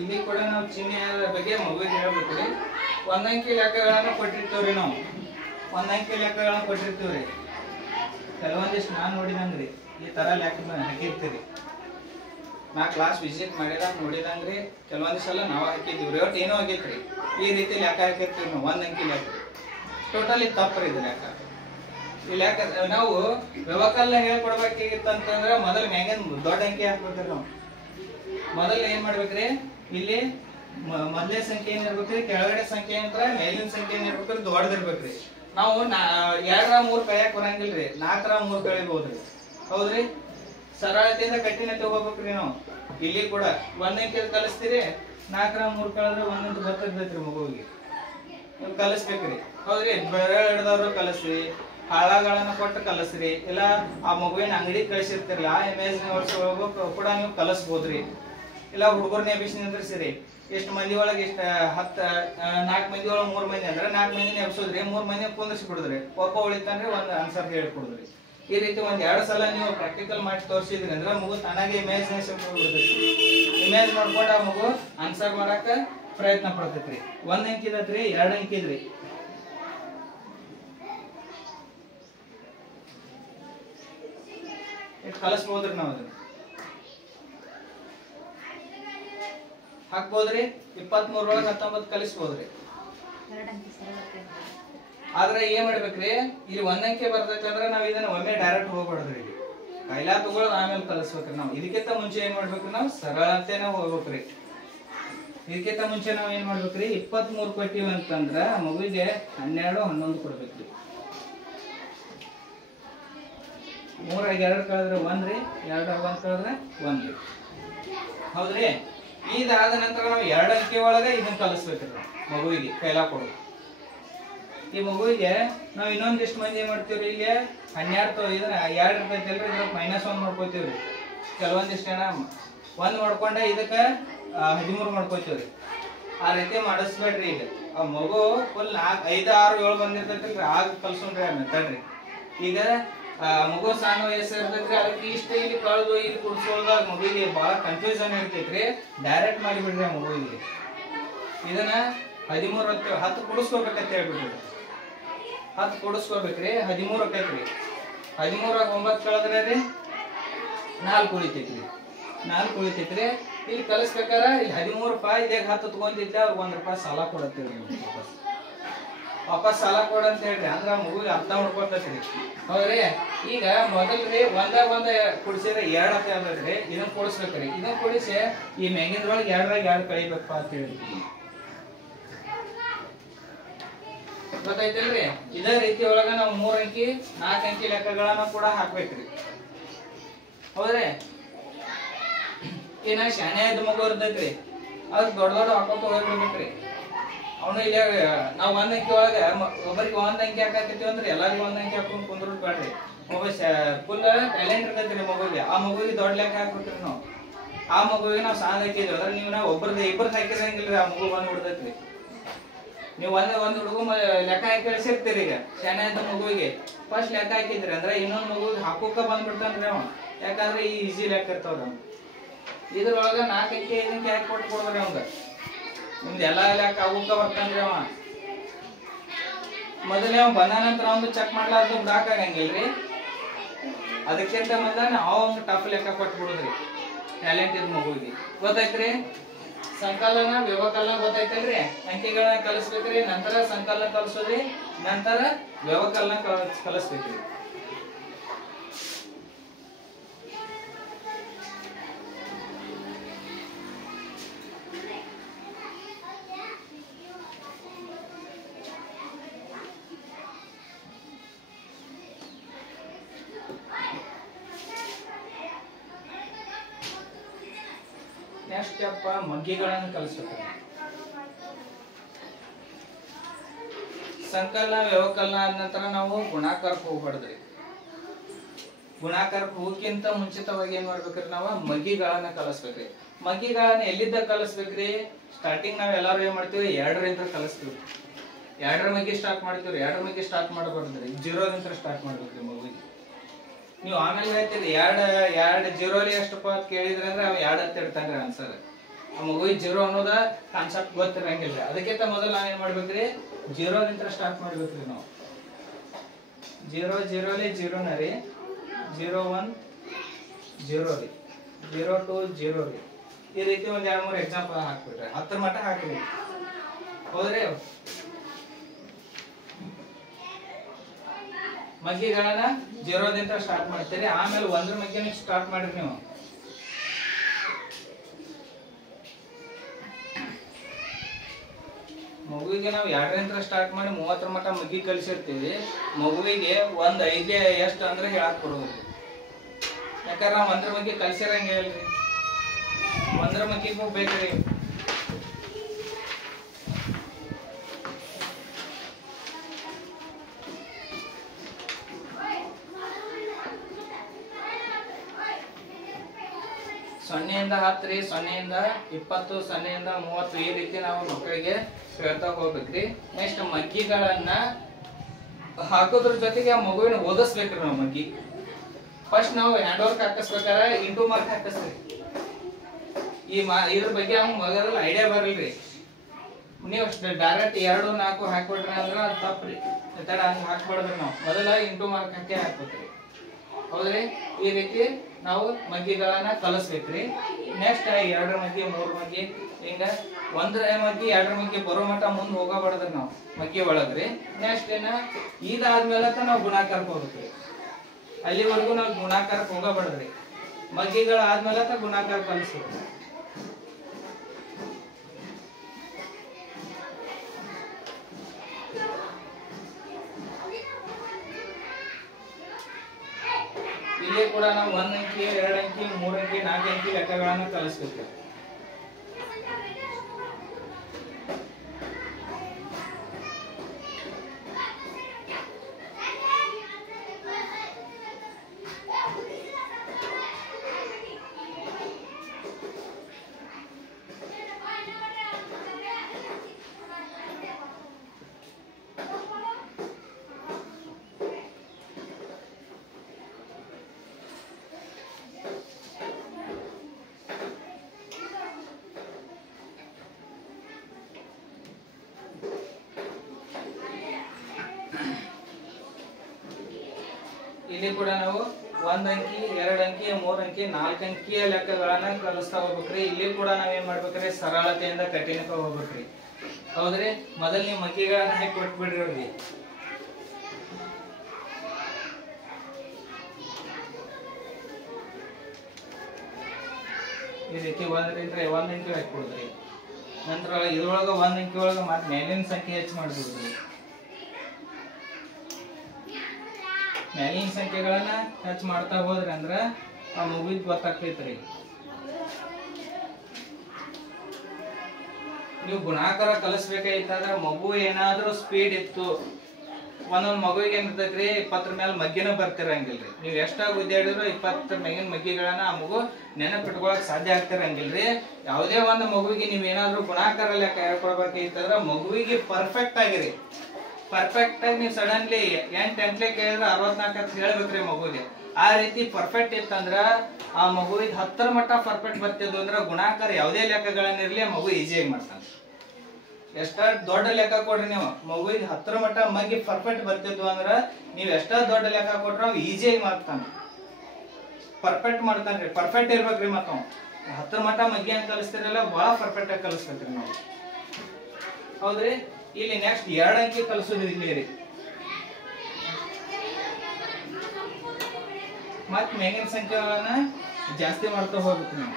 ಇಲ್ಲಿ ಕೂಡ ನಾವು ಚಿಹ್ನೆಯ ಬಗ್ಗೆ ಮಗುವಿಗೆ ಹೇಳ್ಬೇಕ್ರಿ. 1 ಅಂಕಿ ಲೆಕ್ಕಗಳನ್ನ ಕೊಟ್ಟಿರ್ತೀವ್ರಿ. ನಾವು 1 ಅಂಕಿ ಲೆಕ್ಕಗಳನ್ನ ಕೊಟ್ಟಿರ್ತೀವ್ರಿ. ಕೆಲವೊಂದಿಷ್ಟು ನಾನ್ ನೋಡಿದಂಗ್ರಿ ಈ ತರ ಲೆಕ್ಕ ಹಾಕಿರ್ತೀರಿ. ನಾ ಕ್ಲಾಸ್ ವಿಸಿಟ್ ಮಾಡಿದಾಗ ನೋಡಿದಂಗ್ರಿ ಕೆಲವೊಂದು ಸಲ ನಾವು ಹಾಕಿದ್ದೀವಿ ಒಟ್ಟು ಏನೋ ಆಗೈತ್ರಿ ಈ ರೀತಿ ಲೆಕ್ಕ ಹಾಕಿರ್ತೀವಿ ನಾವು 1 ಅಂಕಿ ಲೆಕ್ಕ ಟೋಟಲಿ ತಪ್ಪು ಇದು ಲೆಕ್ಕ. ಈ ಲೆಕ್ಕ ನಾವು ವ್ಯವಕಲನ ಹೇಳ್ಕೊಡ್ಬೇಕಾಗಿತ್ತು ಅಂತಂದ್ರೆ ಮೊದಲು ಮ್ಯಾಗಿನ ದೊಡ್ಡ ಅಂಕಿ ಹಾಕ್ಬೇಕ್ರಿ. ನಾವು ಮೊದಲು ಏನ್ ಮಾಡ್ಬೇಕ್ರಿ, ಇಲ್ಲಿ ಮೊದಲೇ ಸಂಖ್ಯೆ ಏನಿರ್ಬೇಕ್ರಿ, ಕೆಳಗಡೆ ಸಂಖ್ಯೆ ಅಂತ ಮೇಲಿನ ಸಂಖ್ಯೆ ಏನಿರ್ಬೇಕ್ರಿ ದೊಡ್ಡದಿರ್ಬೇಕ್ರಿ. ನಾವು 2 3 ಕಳಿಯಕ್ ಬರಂಗಿಲ್ರಿ, 4 3 ಕಳಿಬಹುದ್ರಿ. ಹೌದ್ರಿ, ಸರಳತೆಯಿಂದ ಕಠಿಣತೆ ಹೋಗ್ಬೇಕ್ರಿ. ನಾವು ಇಲ್ಲಿ ಕೂಡ 1 ಅಂಕಿ ಕಲಿಸ್ತೀರಿ, 4 3 ಕಳೆದ್ರೆ 1 ಅಂತ ಗೊತ್ತಿರ್ತೈತ್ರಿ ಮಗುವಿಗೆ, ಕಲಿಸ್ಬೇಕ್ರಿ. ಹೌದ್ರಿ, ಬೆರಳು ಹಿಡ್ದವ್ರು ಕಲಿಸ್ರಿ, ಹಾಳಗಳನ್ನ ಕೊಟ್ಟು ಕಲಿಸ್ರಿ, ಇಲ್ಲ ಆ ಮಗುವಿನ ಅಂಗಡಿ ಕಳಿಸಿರ್ತಿರಲ್ಲ ಆ ಇಮೇಜ್ ಕೂಡ ನೀವು ಕಲಿಸ್ಬೋದ್ರಿ. ಇಲ್ಲ ಹುಡುಗರ್ನ ಎಬ್ಬಿಸಿ ನಿಂದ್ರಿಸಿರಿ, ಎಷ್ಟು ಮಂದಿ ಒಳಗೆ ಎಷ್ಟು 4 ಮಂದಿ ಒಳಗೆ 3 ಮಂದಿ ಅಂದ್ರೆ 4 ಮಂದಿನ ಎಬ್ಸೋದ್ರಿ, 3 ಮಂದಿ ಕುಂದಿಸಿ ಬಿಡುದ್ರಿ, ಒಬ್ಬ ಉಳಿತಂದ್ರೆ ಒಂದು ಆನ್ಸರ್ ಹೇಳ್ಕೊಡುದ್ರಿ. ಈ ರೀತಿ 1-2 ಸಲ ನೀವು ಪ್ರಾಕ್ಟಿಕಲ್ ಮಾಡಿ ತೋರಿಸಿದ್ರಿ ಅಂದ್ರೆ ಮಗು ತಾನಾಗೆ ಇಮ್ಯಾಜಿನೇಷನ್ ಹೋಗ್ಬಿಡ್ತೈತಿ. ಇಮ್ಯಾಜ್ ಮಾಡ್ಕೊಂಡು ಆ ಮಗು ಆನ್ಸರ್ ಮಾಡಕ ಪ್ರಯತ್ನ ಪಡ್ತೈತ್ರಿ. 1 ಅಂಕಿದ್ರಿ, 2 ಅಂಕಿದ್ರಿ. ಕಲಿಸ್ಬೋದ್ರಿ, ನಾವ್ ಅದನ್ನ ಹಾಕ್ಬೋದ್ರಿ. 23 ಒಳಗೆ 19 ಕಲಿಸ್ಬೋದ್ರಿ. ಆದ್ರೆ ಏನ್ ಮಾಡ್ಬೇಕ್ರಿ, ಇಲ್ಲಿ 1 ಅಂಕಿ ಬರ್ತೈತಂದ್ರೆ ನಾವ್ ಇದನ್ನ ಒಮ್ಮೆ ಡೈರೆಕ್ಟ್ ಹೋಗ್ಬಾರ್ದ್ರಿ, ಕೈಲಾ ತಗೊಳ್ ಆಮೇಲೆ ಕಲಿಸ್ಬೇಕ್ರಿ. ನಾವು ಇದಕ್ಕಿಂತ ಮುಂಚೆ ಏನ್ ಮಾಡ್ಬೇಕ್ರಿ, ನಾವು ಸರಳತೆನ ಹೋಗ್ಬೇಕ್ರಿ. ಇದಕ್ಕಿಂತ ಮುಂಚೆ ನಾವ್ ಏನ್ ಮಾಡ್ಬೇಕ್ರಿ, 23 ಕೊಟ್ಟಿವಿ ಅಂತಂದ್ರ ಮಗುವಿಗೆ 12 11 ಕೊಡ್ಬೇಕ್ರಿ. 3 2 ಕಳೆದ್ರೆ 1 ರೀ, 2 1 ಕಳೆದ್ರೆ 1 ರೀ. ಹೌದ್ರಿ, ಇದಾದ ನಂತರ ನಾವು 2 ಅಂಕಿ ಒಳಗೆ ಇದನ್ನ ಕಲಿಸ್ಬೇಕ್ರಿ ಮಗುವಿಗೆ ಕೈಲಾ ಕೊಡೋದು. ಈ ಮಗುವಿಗೆ ನಾವು ಇನ್ನೊಂದಿಷ್ಟು ಮಂದಿ ಏನ್ ಮಾಡ್ತೀವ್ರಿ, ಇಲ್ಲಿ 12 ಇದನ್ನ 2 ಇರ್ತೈತಲ್ರಿ, ಇದ್ರ -1 ಮಾಡ್ಕೋತೀವ್ರಿ. ಕೆಲವೊಂದಿಷ್ಟು ಜನ 1 ಮಾಡ್ಕೊಂಡೆ ಇದಕ್ಕ 13 ಮಾಡ್ಕೋತೀವ್ರಿ. ಆ ರೀತಿ ಮಾಡಿಸ್ಬೇಡ್ರಿ. ಈಗ ಆ ಮಗು ಫುಲ್ 4 5 6 7 ಬಂದಿರ್ತೈತಿಲ್ರಿ, ಆಗ ಕಲ್ಸೋಣ್ರಿ ಆ ಮೆಥಡ್ ರೀ. ಈಗ ಮಗು ಸಣ್ಣ ವಯಸ್ಸು ಇರ್ತೈತ್ರಿ, ಅದಕ್ಕೆ ಇಷ್ಟ ಇಲ್ಲಿ ಕಳೆದು ಇಲ್ಲಿ ಕುಡ್ಸೋದಾಗ ಮಗುವಿಗೆ ಬಹಳ ಕನ್ಫ್ಯೂಷನ್ ಇರ್ತೈತ್ರಿ. ಡೈರೆಕ್ಟ್ ಮಾಡಿಬಿಡ್ರಿ ಆ ಮಗುವಿಗೆ. ಇದನ್ನ 13 10 ಕುಡಿಸ್ಕೋಬೇಕಂತ ಹೇಳ್ಬಿಡ್ರಿ. 10 ಕುಡಿಸ್ಕೋಬೇಕ್ರಿ, 13 ಆಕೈತ್ರಿ. 13 9 ಕಳೆದ್ರೆ ರೀ 4 ಉಳಿತೈತ್ರಿ. 4 ಉಳಿತೈತ್ರಿ. ಇಲ್ಲಿ ಕಲಿಸ್ಬೇಕಾರ ಇಲ್ಲಿ 13 ರೂಪಾಯಿ ಇದಾಗ 10 ತಗೊಂಡಿದ್ದೆ, ಅವ್ರಿಗೆ 1 ರೂಪಾಯಿ ಸಾಲ ಕೊಡತ್ತೀವಿ. ವಾಪಸ್ ಸಾಲ ಕೊಡ ಅಂತ ಹೇಳ್ರಿ, ಅಂದ್ರ ಮಗುವಿಗೆ ಅರ್ಥ ಮಾಡ್ಕೊಳ್ತೈತ್ರಿ. ಹೌದ್ರಿ, ಈಗ ಮೊದಲ್ರಿ 1 ಕುಡಿಸಿದ್ರೆ 2 ಅಂತ ಹೇಳ್ರಿ, ಇದನ್ನ ಕೊಡಿಸ್ಬೇಕ್ರಿ. ಇದನ್ನ ಕೊಡಿಸಿ ಈ ಮ್ಯಾಗಿನೊಳಗೆ 2 ಕಳಿಬೇಕಪ್ಪ ಅಂತ ಹೇಳಿ ಗೊತ್ತಾಯ್ತಲ್ರಿ. ಇದೇ ರೀತಿ ಒಳಗ ನಾವು 3 ಅಂಕಿ 4 ಅಂಕಿ ಲೆಕ್ಕಗಳನ್ನ ಕೂಡ ಹಾಕ್ಬೇಕ್ರಿ. ಹೌದ್ರಿ, ಏನ ಶಾಣೆ ಆದ ಮಗು ಇರ್ತೈತ್ರಿ, ಅದ್ ದೊಡ್ಡ ಹಾಕೋತ ಹೋಗ್ಬಿಡ್ಬೇಕ್ರಿ. ಅವನು ಇಲ್ಲಿ ನಾವ್ 1 ಅಂಕಿ ಒಳಗ ಒಬ್ಬರಿಗೆ 1 ಅಂಕಿ ಹಾಕತ್ತೀವಿ ಅಂದ್ರೆ ಎಲ್ಲರಿಗೂ 1 ಅಂಕಿ ಹಾಕೊಂಡ್ ಕುಂದ್ರು ಬೇಡ್ರಿ. ಮಗು ಫುಲ್ ಟ್ಯಾಲೆಂಟ್ ಇರ್ತೈತ್ರಿ ಮಗುವಿಗೆ, ಆ ಮಗುವಿಗೆ ದೊಡ್ಡ ಲೆಕ್ಕ ಹಾಕ್ಬೇಕ್ರಿ. ನಾವು ಆ ಮಗುವಿಗೆ ನಾವು ಸಾಲ ಹಾಕಿದ್ವಿ ಅದ್ರ ನೀವು ನಾವು ಇಬ್ಬರದ್ದು ಹಾಕಿರಂಗಿಲ್ರಿ, ಆ ಮಗು ಬಂದ್ ಬಿಡ್ತೈತ್ರಿ. ನೀವು ಒಂದ್ ಹುಡುಗ ಲೆಕ್ಕ ಹಾಕಿ ಕಳಿಸಿರ್ತೀರಿ. ಈಗ ಶಾಣೆ ಆದ ಮಗುವಿಗೆ ಫಸ್ಟ್ ಲೆಕ್ಕ ಹಾಕಿದ್ರಿ ಅಂದ್ರೆ ಇನ್ನೊಂದ್ ಮಗುವಿಗೆ ಹಾಕೋಕ ಬಂದ್ಬಿಡ್ತಾನ್ರಿ ಅವ. ಯಾಕಂದ್ರೆ ಈ ಈಜಿ ಲೆಕ್ಕ ಇರ್ತಾವ್ರಿ. ಇದ್ರೊಳಗ 4 ಅಂಕಿ 5 ಅಂಕಿ ಹಾಕಿ ಕೊಟ್ಟು ಕೊಡ್ಬೇಡ್ರಿ ಅವಂಗ. ನಿಮ್ದು ಎಲ್ಲಾ ಲೆಕ್ಕ ಆಗೋಕ ಬರ್ತಾನ್ರಿ ಅವ. ಮೊದಲೇ ಅವ್ ಬಂದ ನಂತರ ಅವ್ನು ಚೆಕ್ ಮಾಡ್ಲಾರ್ದು ಬಿಡಾಕಾಗಂಗಿಲ್ರಿ. ಅದಕ್ಕಿಂತ ಮೊದಲ ನಾವು ಅವ್ನ ಟಫ್ ಲೆಕ್ಕ ಕೊಟ್ಟು ಬಿಡುದ್ರಿ ಟ್ಯಾಲೆಂಟ್ ಇದ್ ಮಗುವಿಗೆ. ಗೊತ್ತಾಯ್ತ್ರಿ? ಸಂಕಲನ ವ್ಯವಕಲನ ಗೊತ್ತಾಯ್ತಲ್ರಿ? ಅಂಕಿಗಳನ್ನ ಕಲಿಸ್ಬೇಕ್ರಿ, ನಂತರ ಸಂಕಲನ ಕಲಿಸೋದ್ರಿ, ನಂತರ ವ್ಯವಕಲನ ಕಲಿಸ್ಬೇಕ್ರಿ. ನೆಕ್ಸ್ಟ್ ಅಪ್ಪ ಮಗ್ಗಿಗಳನ್ನು ಕಲಿಸ್ಬೇಕು. ಸಂಕಲನ ವ್ಯವಕಲನ ಆದ ನಂತರ ನಾವು ಗುಣಾಕಾರಕ್ಕೆ ಹೋಗ್ಬಾರ್ದ್ರಿ. ಗುಣಾಕಾರಕ್ಕೆ ಹೋಗಕ್ಕಿಂತ ಮುಂಚಿತವಾಗಿ ಏನ್ ಮಾಡ್ಬೇಕ್ರಿ, ನಾವು ಮಗ್ಗಿಗಳನ್ನ ಕಲಿಸ್ಬೇಕ್ರಿ. ಮಗ್ಗಿಗಳನ್ನ ಎಲ್ಲಿದ್ದ ಕಲಿಸ್ಬೇಕ್ರಿ? ಸ್ಟಾರ್ಟಿಂಗ್ ನಾವ್ ಎಲ್ಲಾರು ಏನ್ ಮಾಡ್ತೀವಿ, 2ರಿಂದ ಕಲಿಸ್ತೀವಿ. 2ರ ಮಗ್ಗಿ ಸ್ಟಾರ್ಟ್ ಮಾಡ್ತೀವ್ರಿ. 2ರ ಮಗ್ಗಿ ಸ್ಟಾರ್ಟ್ ಮಾಡಬಾರ್ದ್ರಿ, 0ದಿಂದ ಸ್ಟಾರ್ಟ್ ಮಾಡ್ಬೇಕ್ರಿ ಮಗುವಿಗೆ. ನೀವು ಆಮೇಲೆ ಹೇಳ್ತೀರಿ 2 0 ಎಷ್ಟಪ್ಪ ಅಂತ ಕೇಳಿದ್ರೆ ಅಂದ್ರೆ ಅವ್ 2 ಅಂತ ಇಡ್ತಾನ್ರಿ ಆನ್ಸರ್. ಆ ಮಗುವಿಗೆ 0 ಅನ್ನೋದ ಕಾನ್ಸೆಪ್ಟ್ ಗೊತ್ತಿರಂಗಿಲ್ರಿ. ಅದಕ್ಕಿಂತ ಮೊದಲು ನಾವೇನ್ ಮಾಡ್ಬೇಕ್ರಿ, 0ದಿಂದ ಸ್ಟಾರ್ಟ್ ಮಾಡ್ಬೇಕ್ರಿ. ನಾವು 0 0 0 ನ ರೀ, 0 1 0 ರೀ. 0 to 0 ರೀ. ಈ ರೀತಿ ಒಂದ್ 2-3 ಎಕ್ಸಾಂಪಲ್ ಹಾಕ್ಬಿಟ್ರೆ 10 ಮಟ್ಟ ಹಾಕ್ರಿ. ಹೌದ್ರಿ? ಮಗ್ಗಿಗಳನ್ನ 0 ದಿಂದ ಸ್ಟಾರ್ಟ್ ಮಾಡ್ತೀರಿ, ಆಮೇಲೆ 1ರ ಮಗ್ಗಿನ ಸ್ಟಾರ್ಟ್ ಮಾಡ್ರಿ ನೀವು. ಮಗುವಿಗೆ ನಾವು 2ರಿಂದ ಸ್ಟಾರ್ಟ್ ಮಾಡಿ 30ರ ಮಟ್ಟ ಮಗ್ಗಿ ಕಲಿಸಿರ್ತೀವಿ. ಮಗುವಿಗೆ 5 ಎಷ್ಟು ಅಂದ್ರೆ ಹೇಳಕ್ ಕೊಡೋದ್ರಿ. ಯಾಕಂದ್ರೆ ನಾವು 1ರ ಮಗ್ಗಿ ಕಲಿಸಿರಂಗೆ ಹೇಳ್ರಿ, 1ರ ಮಗ್ಗಿಗೆ ಹೋಗ್ಬೇಕ್ರಿ. ಸೊನ್ನೆಯಿಂದ 10 ರೀ, 0ಯಿಂದ 20, 0ಯಿಂದ 30 ಈ ರೀತಿ ನಾವು ಮಕ್ಕಳಿಗೆ ಹೇಳ್ತಾ ಹೋಗ್ಬೇಕ್ರಿ. ನೆಕ್ಸ್ಟ್ ಮಗ್ಗಿಗಳನ್ನ ಹಾಕೋದ್ರ ಜೊತೆಗೆ ಆ ಮಗುವಿನ ಓದಿಸ್ಬೇಕ್ರಿ. ನಾವು ಮಗ್ಗಿ ಫಸ್ಟ್ ನಾವು ಹ್ಯಾಂಡ್ ವರ್ಕ್ ಹಾಕಿಸ್ಬೇಕಾದ್ರೆ ಇಂಟು ಮಾರ್ಕ್ ಹಾಕಿಸ್ರಿ. ಇದ್ರ ಬಗ್ಗೆ ಅವ್ನ ಮಗದಲ್ಲಿ ಐಡಿಯಾ ಬರಲ್ರಿ. ನೀವು ಡೈರೆಕ್ಟ್ 2, 4 ಹಾಕ್ಬಿಟ್ರಿ ಅಂದ್ರ ಅದು ತಪ್ಪ್ರಿ. ಹಂಗ ಹಾಕ್ಬಾರ್ದ್ರಿ. ನಾವು ಮೊದಲ ಇಂಟು ಮಾರ್ಕ್ ಹಾಕ್ಬೇಕ್ರಿ. ಹೌದ್ರಿ? ಈ ರೀತಿ ನಾವು ಮಗ್ಗಿಗಳನ್ನ ಕಲಿಸ್ಬೇಕ್ರಿ. ನೆಕ್ಸ್ಟ್ 2ರ ಮಗ್ಗಿ, 3ರ ಮಗ್ಗಿ, ಹಿಂಗ 1ರ ಮಗ್ಗಿ 2ರ ಮಗ್ಗಿ ಬರೋ ಮಟ್ಟ ಮುಂದೆ ಹೋಗಬಾರ್ದ್ರಿ ನಾವು ಮಗ್ಗಿ ಒಳಗ್ರಿ. ನೆಕ್ಸ್ಟ್ ಇದಾದ್ಮೇಲೆ ನಾವು ಗುಣಾಕಾರಕ್ಕೆ ಹೋಗ್ಬೇಕ್ರಿ. ಅಲ್ಲಿವರೆಗೂ ನಾವು ಗುಣಾಕಾರಕ್ಕೆ ಹೋಗಬಾರ್ದ್ರಿ. ಮಗ್ಗಿಗಳ ಆದ್ಮೇಲೆ ಗುಣಾಕಾರ ಕಲಿಸ್ಬೇಕು. ಇಲ್ಲಿ ಕೂಡ ನಾವು 1 ಅಂಕಿ, 2 ಅಂಕಿ, 3 ಅಂಕಿ, 4 ಅಂಕಿ ಲೆಕ್ಕಗಳನ್ನ ಕಲಿಸ್ಬೇಕು. ಇಲ್ಲಿ ಕೂಡ ನಾವು 1 ಅಂಕಿ, 2 ಅಂಕಿ, 3 ಅಂಕಿ, 4 ಅಂಕಿಯ ಲೆಕ್ಕಗಳನ್ನ ಕಲಿಸ್ತಾ ಹೋಗ್ಬೇಕ್ರಿ. ಇಲ್ಲಿ ಕೂಡ ನಾವೇನ್ ಮಾಡ್ಬೇಕ್ರಿ, ಸರಳತೆಯಿಂದ ಕಠಿಣಕ್ಕೆ ಹೋಗ್ಬೇಕ್ರಿ. ಹೌದ್ರಿ? ಮೊದಲು ನೀವು ಮಗ್ಗಿಗಳನ್ನ ಹಾಕಿ ಕೊಟ್ಬಿಡ್ರಿ ಅವ್ರಿಗೆ. ಈ ರೀತಿ 1 ಅಂಕಿ ಹಾಕಿ ಕೊಡ್ರಿ. ನಂತರ ಇದ್ರೊಳಗ 1 ಅಂಕಿ ಒಳಗ ಮತ್ತೆ ಮೇಲಿನ ಸಂಖ್ಯೆ ಹೆಚ್ಚು ಮಾಡ್ಬಿಡ್ರಿ. ಮೇಲಿನ ಸಂಖ್ಯೆಗಳನ್ನ ಹೆಚ್ಚು ಮಾಡ್ತಾ ಹೋದ್ರಿ ಅಂದ್ರ ಆ ಮಗುವಿಗೆ ಗೊತ್ತಾಗ್ತೈತ್ರಿ. ನೀವು ಗುಣಾಕಾರ ಕಲಿಸ್ಬೇಕಾಯ್ತಂದ್ರ ಮಗು ಏನಾದ್ರೂ ಸ್ಪೀಡ್ ಇತ್ತು, ಒಂದೊಂದ್ ಮಗುವಿಗೆ ಏನಿರ್ತೈತ್ರಿ 20ರ ಮೇಲೆ ಮಗ್ಗಿನ ಬರ್ತಿರಂಗಿಲ್ರಿ. ನೀವು ಎಷ್ಟಾಗ ಉದ್ದಾಡಿದ್ರು 20 ಮೇಗಿನ ಮಗ್ಗಿಗಳನ್ನ ಆ ಮಗು ನೆನಪಿಟ್ಕೊಳಕ್ ಸಾಧ್ಯ ಆಗ್ತಿರಂಗಿಲ್ರಿ. ಯಾವುದೇ ಒಂದು ಮಗುವಿಗೆ ನೀವ್ ಏನಾದ್ರೂ ಗುಣಾಕಾರ ಲೆಕ್ಕ ಹೇಳ್ಕೊಡ್ಬೇಕಾಯ್ತಂದ್ರ ಮಗುವಿಗೆ ಪರ್ಫೆಕ್ಟ್ ಆಗಿರಿ. ಪರ್ಫೆಕ್ಟ್ ಆಗಿ ನೀವು ಸಡನ್ಲಿ 8 ಅಂಕ್ಲೆ ಕೇಳಿದ್ರೆ 64 ಅಂತ ಹೇಳ್ಬೇಕ್ರಿ ಮಗುವಿಗೆ. ಆ ರೀತಿ ಪರ್ಫೆಕ್ಟ್ ಇತ್ತಂದ್ರ ಆ ಮಗುವಿಗೆ 10ರ ಮಟ್ಟ ಪರ್ಫೆಕ್ಟ್ ಬರ್ತಿದ್ವು ಅಂದ್ರ ಗುಣಾಕಾರ ಯಾವುದೇ ಲೆಕ್ಕಗಳನ್ನಿರ್ಲಿ ಆ ಮಗು ಈಜಿಯಾಗಿ ಮಾಡ್ತಾನೆ. ಎಷ್ಟ ದೊಡ್ಡ ಲೆಕ್ಕ ಕೊಡ್ರಿ ನೀವು ಮಗುವಿಗೆ 10ರ ಮಟ್ಟ ಮಗ್ಗಿ ಪರ್ಫೆಕ್ಟ್ ಬರ್ತಿದ್ವು ಅಂದ್ರ ನೀವ್ ಎಷ್ಟ ದೊಡ್ಡ ಲೆಕ್ಕ ಕೊಟ್ರ ಅವ್ ಈಜಿಯಾಗಿ ಮಾಡ್ತಾನ, ಪರ್ಫೆಕ್ಟ್ ಮಾಡ್ತಾನ್ರಿ. ಪರ್ಫೆಕ್ಟ್ ಇರ್ಬೇಕ್ರಿ. ಮತ್ತ 10ರ ಮಟ್ಟ ಮಗ್ಗಿ ಅಂತ ಕಲಿಸ್ತಿರಲ್ಲ ಬಹಳ ಪರ್ಫೆಕ್ಟ್ ಆಗಿ ಕಲಿಸ್ಬೇಕ್ರಿ ನಾವು. ಹೌದ್ರಿ? ಇಲ್ಲಿ ನೆಕ್ಸ್ಟ್ 2 ಅಂಕಿ ಕಲಿಸೋದು ಇಲ್ಲಿ ರೀ. ಮತ್ ಮೇಗಿನ ಸಂಖ್ಯೆಗಳನ್ನ ಜಾಸ್ತಿ ಮಾಡ್ತಾ ಹೋಗ್ಬೇಕು ನಾವು.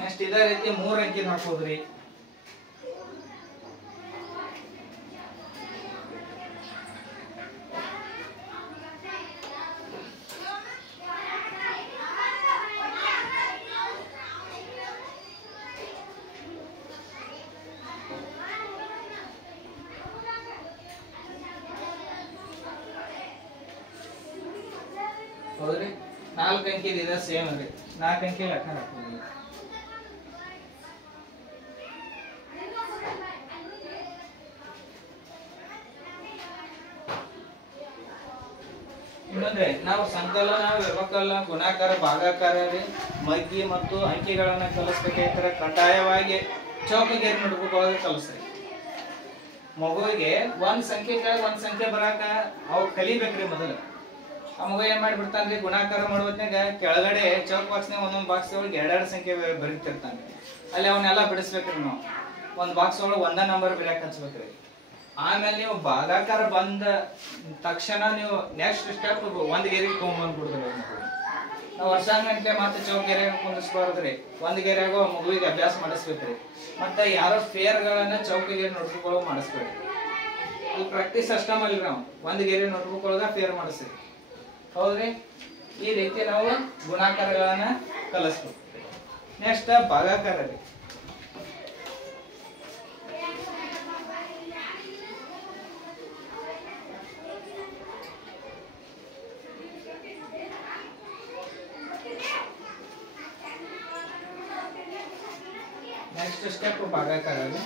ನೆಕ್ಸ್ಟ್ ಇದೇ ರೀತಿ 3 ಅಂಕಿ ಹಾಕೋದ್ರಿ. ಹೌದ್ರಿ? 4 ಅಂಕಿ ಇದೆ ಸೇಮ್ ರೀ. 4 ಅಂಕಿ ಲೆಕ್ಕ ಹಾಕೋದ್ರಿ. ಇನ್ನೊಂದ್ರೆ ನಾವು ಸಂಕಲನ, ವ್ಯವಕಲನ, ಗುಣಾಕಾರ, ಭಾಗಾಕಾರ, ಮಗ್ಗಿ ಮತ್ತು ಅಂಕಿಗಳನ್ನ ಕಲಿಸ್ಬೇಕಾಯ್ತಾರೆ. ಕಡ್ಡಾಯವಾಗಿ ಚೌಕಗೆರೆ ನೋಟ್ಬುಕ್ ಒಳಗೆ ಕಲಿಸ್ರಿ. ಮಗುವಿಗೆ ಒಂದ್ ಸಂಖ್ಯೆ ಕೆಳಗೆ ಒಂದ್ ಸಂಖ್ಯೆ ಬರಾಕ ಅವ್ ಕಲಿಬೇಕ್ರಿ. ಮೊದಲು ಆ ಮಗು ಏನ್ ಮಾಡ್ಬಿಡ್ತಾನ್ರಿ, ಗುಣಾಕಾರ ಮಾಡುವತ್ನಾಗ ಕೆಳಗಡೆ ಚೌಕ್ ಬಾಕ್ಸ್ನಾಗ ಒಂದೊಂದ್ ಬಾಕ್ಸ್ ಒಳಗೆ ಎರಡೆರಡು ಸಂಖ್ಯೆ ಬರೀತಿರ್ತಾನೆ. ಅಲ್ಲಿ ಅವನ್ನೆಲ್ಲ ಬಿಡಿಸ್ಬೇಕ್ರಿ. ನಾವು ಒಂದ್ ಬಾಕ್ಸ್ ಒಳಗೆ ಒಂದ ನಂಬರ್ ಬಿಡಾಕ್ ಹಚ್ಬೇಕ್ರಿ. ಆಮೇಲೆ ನೀವು ಭಾಗಾಕಾರ ಬಂದ ತಕ್ಷಣ ನೀವು ನೆಕ್ಸ್ಟ್ ಸ್ಟೆಪ್ ಒಂದ್ ಗೆರೆಗೆ ತಗೊಂಡ್ಬಂದ್ಬಿಡ್ರಿ. ನಾವು ವರ್ಷಾಂಗಂಟ್ಲೆ ಮತ್ತೆ ಚೌಕ್ ಗೆರೆಗೆ ಕುಂದಿಸ್ಬಾರ್ದ್ರಿ. ಒಂದ್ ಗೆರೆಯಾಗ ಮಗುವಿಗೆ ಅಭ್ಯಾಸ ಮಾಡಿಸ್ಬೇಕ್ರಿ. ಮತ್ತೆ ಯಾರೋ ಫೇರ್ಗಳನ್ನ ಚೌಕಿಗೆರೆ ನೋಟ್ಬುಕ್ ಒಳಗೆ ಮಾಡಿಸ್ಬೇಡಿ. ಈ ಪ್ರಾಕ್ಟೀಸ್ ಅಷ್ಟ ಮಾಡಿರಿ. ನಾವು ಒಂದ್ ಗೆರೆ ನೋಟ್ಬುಕ್ ಒಳಗ ಫೇರ್ ಮಾಡಿಸ್ರಿ. ಹೌದ್ರಿ? ಈ ರೀತಿ ನಾವು ಗುಣಾಕಾರಗಳನ್ನ ಕಲಿಸ್ಬೇಕು. ನೆಕ್ಸ್ಟ್ ಭಾಗಾಕಾರ ರೀ. ನೆಕ್ಸ್ಟ್ ಸ್ಟೆಪ್ ಭಾಗಾಕಾರ ರೀ.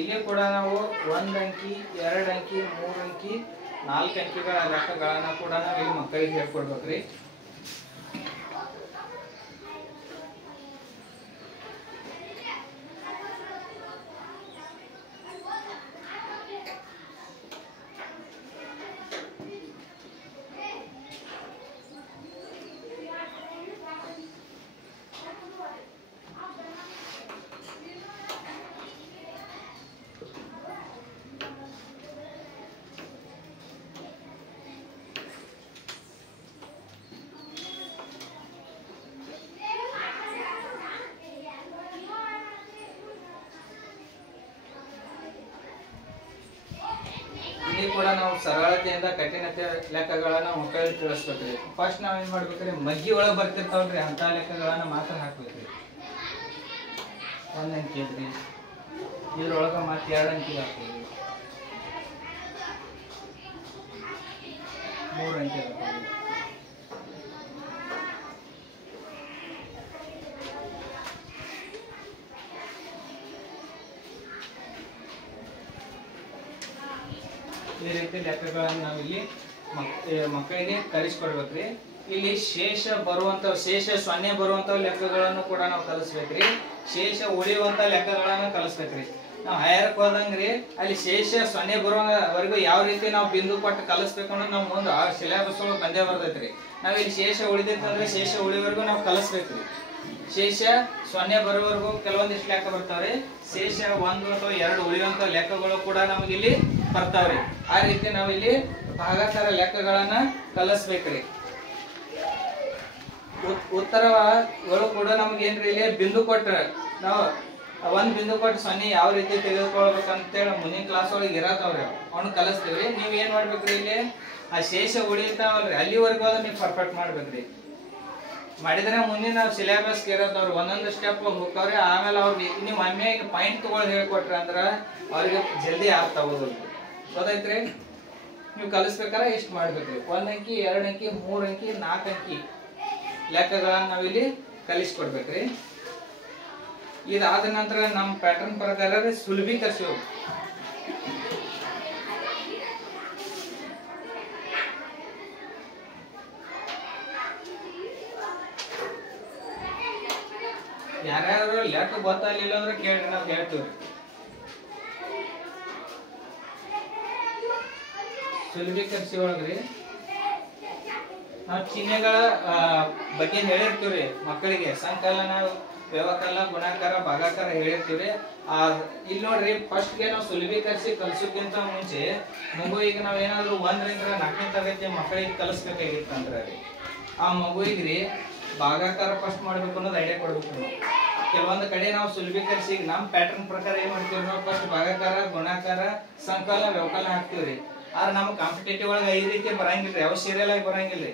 ಇಲ್ಲಿ ಕೂಡ ನಾವು 1 ಅಂಕಿ 2 ಅಂಕಿ 3 ಅಂಕಿ 4 ಅಂಕಿಗಳ ಲೆಕ್ಕಗಳನ್ನ ಕೂಡ ನಾವು ಇಲ್ಲಿ ಮಕ್ಕಳಿಗೆ ಹೇಳ್ಕೊಡ್ಬೇಕ್ರಿ. ಇಲ್ಲಿ ಕೂಡ ನಾವು ಸರಳತೆಯಿಂದ ಕಠಿಣತೆ ಲೆಕ್ಕಗಳನ್ನ ಮಕ್ಕಳಿಗೆ ತಿಳಿಸ್ಬೇಕ್ರಿ. ಫಸ್ಟ್ ನಾವ್ ಏನ್ ಮಾಡ್ಬೇಕ್ರಿ, ಮಗ್ಗಿ ಒಳಗ್ ಬರ್ತಿರ್ತಾವ್ರಿ ಅಂತ ಲೆಕ್ಕಗಳನ್ನ ಮಾತ್ರ ಹಾಕ್ಬೇಕ್ರಿ. 1 ಅಂಕಿ ಐತ್ರಿ, ಇದ್ರೊಳಗ ಮತ್ತೆ 2 ಅಂಕಿ ಹಾಕ್ತೀವಿ, 3 ಅಂಕಿ ಹಾಕ್ತೀವಿ. ಈ ರೀತಿ ಲೆಕ್ಕಗಳನ್ನ ನಾವಿಲ್ಲಿ ಮಕ್ಕಳಿಗೆ ಕಲಿಸ್ಕೊಡ್ಬೇಕ್ರಿ. ಇಲ್ಲಿ ಶೇಷ ಸೊನ್ನೆ ಬರುವಂತ ಲೆಕ್ಕಗಳನ್ನು ಕೂಡ ನಾವು ಕಲಿಸ್ಬೇಕ್ರಿ. ಶೇಷ ಉಳಿಯುವಂತ ಲೆಕ್ಕಗಳನ್ನ ಕಲಿಸ್ಬೇಕ್ರಿ. ನಾವು ಹೈಯರ್ಕ್ ಹೋದಂಗ್ರಿ ಅಲ್ಲಿ ಶೇಷ ಸೊನ್ನೆ ಬರುವವರೆಗೂ ಯಾವ ರೀತಿ ನಾವು ಬಿಂದು ಕೊಟ್ಟು ಕಲಿಸ್ಬೇಕು ಅನ್ನೋದು ನಾವು ಮುಂದೆ ಆ ಸಿಲೆಬಸ್ ಒಳಗೆ ಬಂದೇ ಬರ್ತೈತ್ರಿ. ನಾವ್ ಇಲ್ಲಿ ಶೇಷ ಉಳಿದಿತ್ತಂದ್ರೆ ಶೇಷ ಉಳಿವರೆಗೂ ನಾವು ಕಲಿಸ್ಬೇಕ್ರಿ. ಶೇಷ ಸೊನ್ನೆ ಬರೋವರೆಗೂ ಕೆಲವೊಂದಿಷ್ಟು ಲೆಕ್ಕ ಬರ್ತಾವ್ರಿ. ಶೇಷ 1 ಅಥವಾ 2 ಉಳಿಯುವಂತ ಲೆಕ್ಕಗಳು ಕೂಡ ನಮಗೆ ಇಲ್ಲಿ ಬರ್ತಾವ್ರಿ. ಆ ರೀತಿ ನಾವಿಲ್ಲಿ ಭಾಗಾಕಾರ ಲೆಕ್ಕಗಳನ್ನ ಕಲಿಸ್ಬೇಕ್ರಿ. ಉತ್ತರಗಳು ಕೂಡ ನಮ್ಗೆ ಏನ್ರಿ ಇಲ್ಲಿ ಬಿಂದು ಕೊಟ್ರ ನಾವು 1 ಬಿಂದು ಕೊಟ್ಟು ಸೊನ್ನೆ ಯಾವ ರೀತಿ ತೆಗೆದುಕೊಳ್ಬೇಕಂತೇಳಿ ಮುಂದಿನ ಕ್ಲಾಸ್ ಒಳಗೆ ಇರತ್ತವ್ರಿ, ಅವ್ನ ಕಲಿಸ್ತೀವ್ರಿ. ನೀವ್ ಏನ್ ಮಾಡ್ಬೇಕ್ರಿ, ಇಲ್ಲಿ ಆ ಶೇಷ ಉಳಿತಾವಲ್ರಿ ಅಲ್ಲಿವರೆಗೂ ನೀವು ಪರ್ಫೆಕ್ಟ್ ಮಾಡ್ಬೇಕ್ರಿ. ಮಾಡಿದ್ರೆ ಮುಂದಿನ ಸಿಲೆಬಸ್ ಇರತ್ತವ್ರು ಒಂದೊಂದು ಸ್ಟೆಪ್ ಹೋಗ್ತಾವ್ರಿ. ಆಮೇಲೆ ಅವ್ರಿಗೆ ನೀವು ಒಮ್ಮೆ ಪಾಯಿಂಟ್ ತಗೊಳ್ ಹೇಳ್ಕೊಟ್ರಿ ಅಂದ್ರ ಅವ್ರಿಗೆ ಜಲ್ದಿ ಅರ್ಥ ಆಗೋದಿಲ್ಲ. ಗೊತ್ತೈತ್ರಿ? ನೀವು ಕಲಿಸ್ಬೇಕಾದ್ರೆ ಇಷ್ಟ ಮಾಡ್ಬೇಕ್ರಿ. 1 ಅಂಕಿ 2 ಅಂಕಿ 3 ಅಂಕಿ 4 ಅಂಕಿ ಲೆಕ್ಕಗಳನ್ನ ನಾವಿಲ್ಲಿ ಕಲಿಸ್ಕೊಡ್ಬೇಕ್ರಿ. ಇದಾದ ನಂತರ ನಮ್ಮ ಪ್ಯಾಟರ್ನ್ ಪ್ರಕಾರ ಸುಲಭೀಕರಿಸಿ ಯಾರ್ಯಾರು ಲೆಕ್ಕ ಗೊತ್ತಾಗ್ಲಿಲ್ಲ ಅಂದ್ರೆ ಕೇಳ್ರಿ, ನಾವು ಹೇಳ್ತೀವ್ರಿ. ಸುಲಭೀಕರಿಸಿ ಒಳಗ್ರಿ ನಾವು ಚಿಹ್ನೆಗಳ ಬಗ್ಗೆ ಹೇಳಿರ್ತೀವ್ರಿ ಮಕ್ಕಳಿಗೆ. ಸಂಕಲನ, ವ್ಯವಕಲನ, ಗುಣಾಕಾರ, ಭಾಗಾಕಾರ ಹೇಳಿರ್ತೀವ್ರಿ. ಇಲ್ಲಿ ನೋಡ್ರಿ, ಫಸ್ಟ್ ಗೆ ನಾವು ಸುಲಭೀಕರಿಸಿ ಕಲ್ಸೋಕ್ಕಿಂತ ಮುಂಚೆ ಮಗುವಿಗೆ ನಾವ್ ಏನಾದ್ರು 1 ರಿಂದ 4ನೇ ತರಗತಿ ಮಕ್ಕಳಿಗೆ ಕಲಿಸ್ಬೇಕಾಗಿತ್ತಂದ್ರೆ ಆ ಮಗುವಿಗ್ರಿ ಭಾಗಾಕಾರ ಫಸ್ಟ್ ಮಾಡ್ಬೇಕು ಅನ್ನೋದು ಐಡಿಯಾ ಕೊಡ್ಬೇಕು ನಾವು. ಕೆಲವೊಂದು ಕಡೆ ನಾವು ಸುಲಭೀಕರಿಸಿ ನಮ್ಮ ಪ್ಯಾಟರ್ನ್ ಪ್ರಕಾರ ಏನ್ ಮಾಡ್ತೀವಿ, ನಾವು ಫಸ್ಟ್ ಭಾಗಾಕಾರ, ಗುಣಾಕಾರ, ಸಂಕಲನ, ವ್ಯವಕಲನ ಹಾಕ್ತಿವ್ರಿ. ಆದ್ರೆ ನಮ್ಗೆ ಕಾಂಪಿಟೇಟಿವ್ ಒಳಗೆ ಈ ರೀತಿ ಬರಂಗಿಲ್ರಿ, ಯಾವ ಸೀರಿಯಲ್ ಆಗಿ ಬರಂಗಿಲ್ರಿ.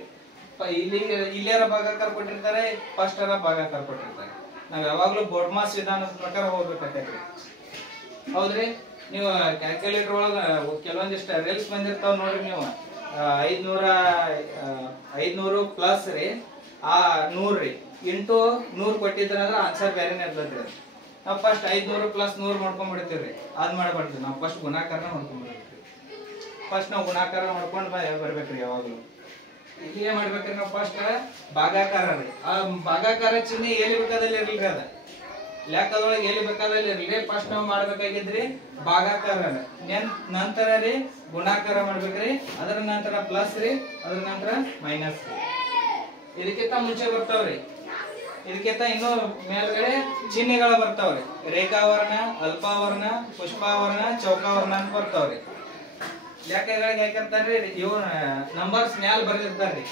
ಇಲ್ಲಿಯರ ಭಾಗಾಕಾರ ಕೊಟ್ಟಿರ್ತಾರೆ, ಫಸ್ಟ್ ಭಾಗಾಕಾರ ಕೊಟ್ಟಿರ್ತಾರೆ. ನಾವ್ ಯಾವಾಗ್ಲೂ ಬೋರ್ಡ್ ಮಾಸ್ ವಿಧಾನದ ಪ್ರಕಾರ ಹೋಗ್ಬೇಕಾಗ್ತೈತ್ರಿ. ಹೌದ್ರಿ? ನೀವು ಕ್ಯಾಲ್ಕುಲೇಟರ್ ಒಳಗ ಕೆಲವೊಂದಿಷ್ಟ ರೀಲ್ಸ್ ಬಂದಿರ್ತಾವ ನೋಡ್ರಿ. ನೀವು 500 ಪ್ಲಸ್ ರೀ 100 ರೀ ಇಂಟು 100 ಕೊಟ್ಟಿದ್ರ ಆನ್ಸರ್ ಬೇರೆನೇ ಇರ್ತೈತ್ರಿ. ನಾವು ಫಸ್ಟ್ 500 ಪ್ಲಸ್ 100 ಮಾಡ್ಕೊಂಡ್ಬಿಡ್ತೀವ್ರಿ. ಅದ್ ಮಾಡಬಾರ್ದು, ನಾವು ಫಸ್ಟ್ ಗುಣಾಕಾರನ ಮಾಡ್ಕೊಂಡ್ಬಿಡ್ತೀವಿ. ಫಸ್ಟ್ ನಾವು ಗುಣಾಕಾರ ಮಾಡ್ಕೊಂಡು ಬರ್ಬೇಕ್ರಿ. ಯಾವಾಗಲೂ ಇಲ್ಲಿ ಏನ್ ಮಾಡ್ಬೇಕ್ರಿ, ನಾವು ಫಸ್ಟ್ ಭಾಗಾಕಾರ ರೀ. ಆ ಭಾಗಾಕಾರ ಚಿಹ್ನೆ ಎಲ್ಲಿ ಬೇಕಾದಲ್ಲಿ ಇರ್ಲಿ, ಅದ ಲೆಕ್ಕದೊಳಗೆ ಎಲ್ಲಿ ಬೇಕಾದಲ್ಲಿ ಇರ್ಲಿ. ಫಸ್ಟ್ ನಾವು ಮಾಡ್ಬೇಕಾಗಿದ್ರಿ ಭಾಗಾಕಾರ, ನಂತರ ರೀ ಗುಣಾಕಾರ ಮಾಡ್ಬೇಕ್ರಿ, ಅದರ ನಂತರ ಪ್ಲಸ್ ರೀ, ಅದರ ನಂತರ ಮೈನಸ್ ರೀ. ಇದಕ್ಕಿಂತ ಮುಂಚೆ ಬರ್ತಾವ್ರಿ, ಇದಕ್ಕಿಂತ ಇನ್ನೂ ಮೇಲ್ಗಡೆ ಚಿಹ್ನೆಗಳು ಬರ್ತಾವ್ರಿ. ರೇಖಾವರ್ಣ, ಅಲ್ಪಾವರ್ಣ, ಪುಷ್ಪಾವರ್ಣ, ಚೌಕಾವರ್ಣ ಅಂತ ಬರ್ತಾವ್ರಿ. ಲೆಕ್ಕಗಳಿಗೆ ಯಾಕಂತಾರ್ರಿ, ಇವ್ ನಂಬರ್ಸ್ ಮ್ಯಾಲ ಬರ್ದಿರ್ತಾರ್ರಿ,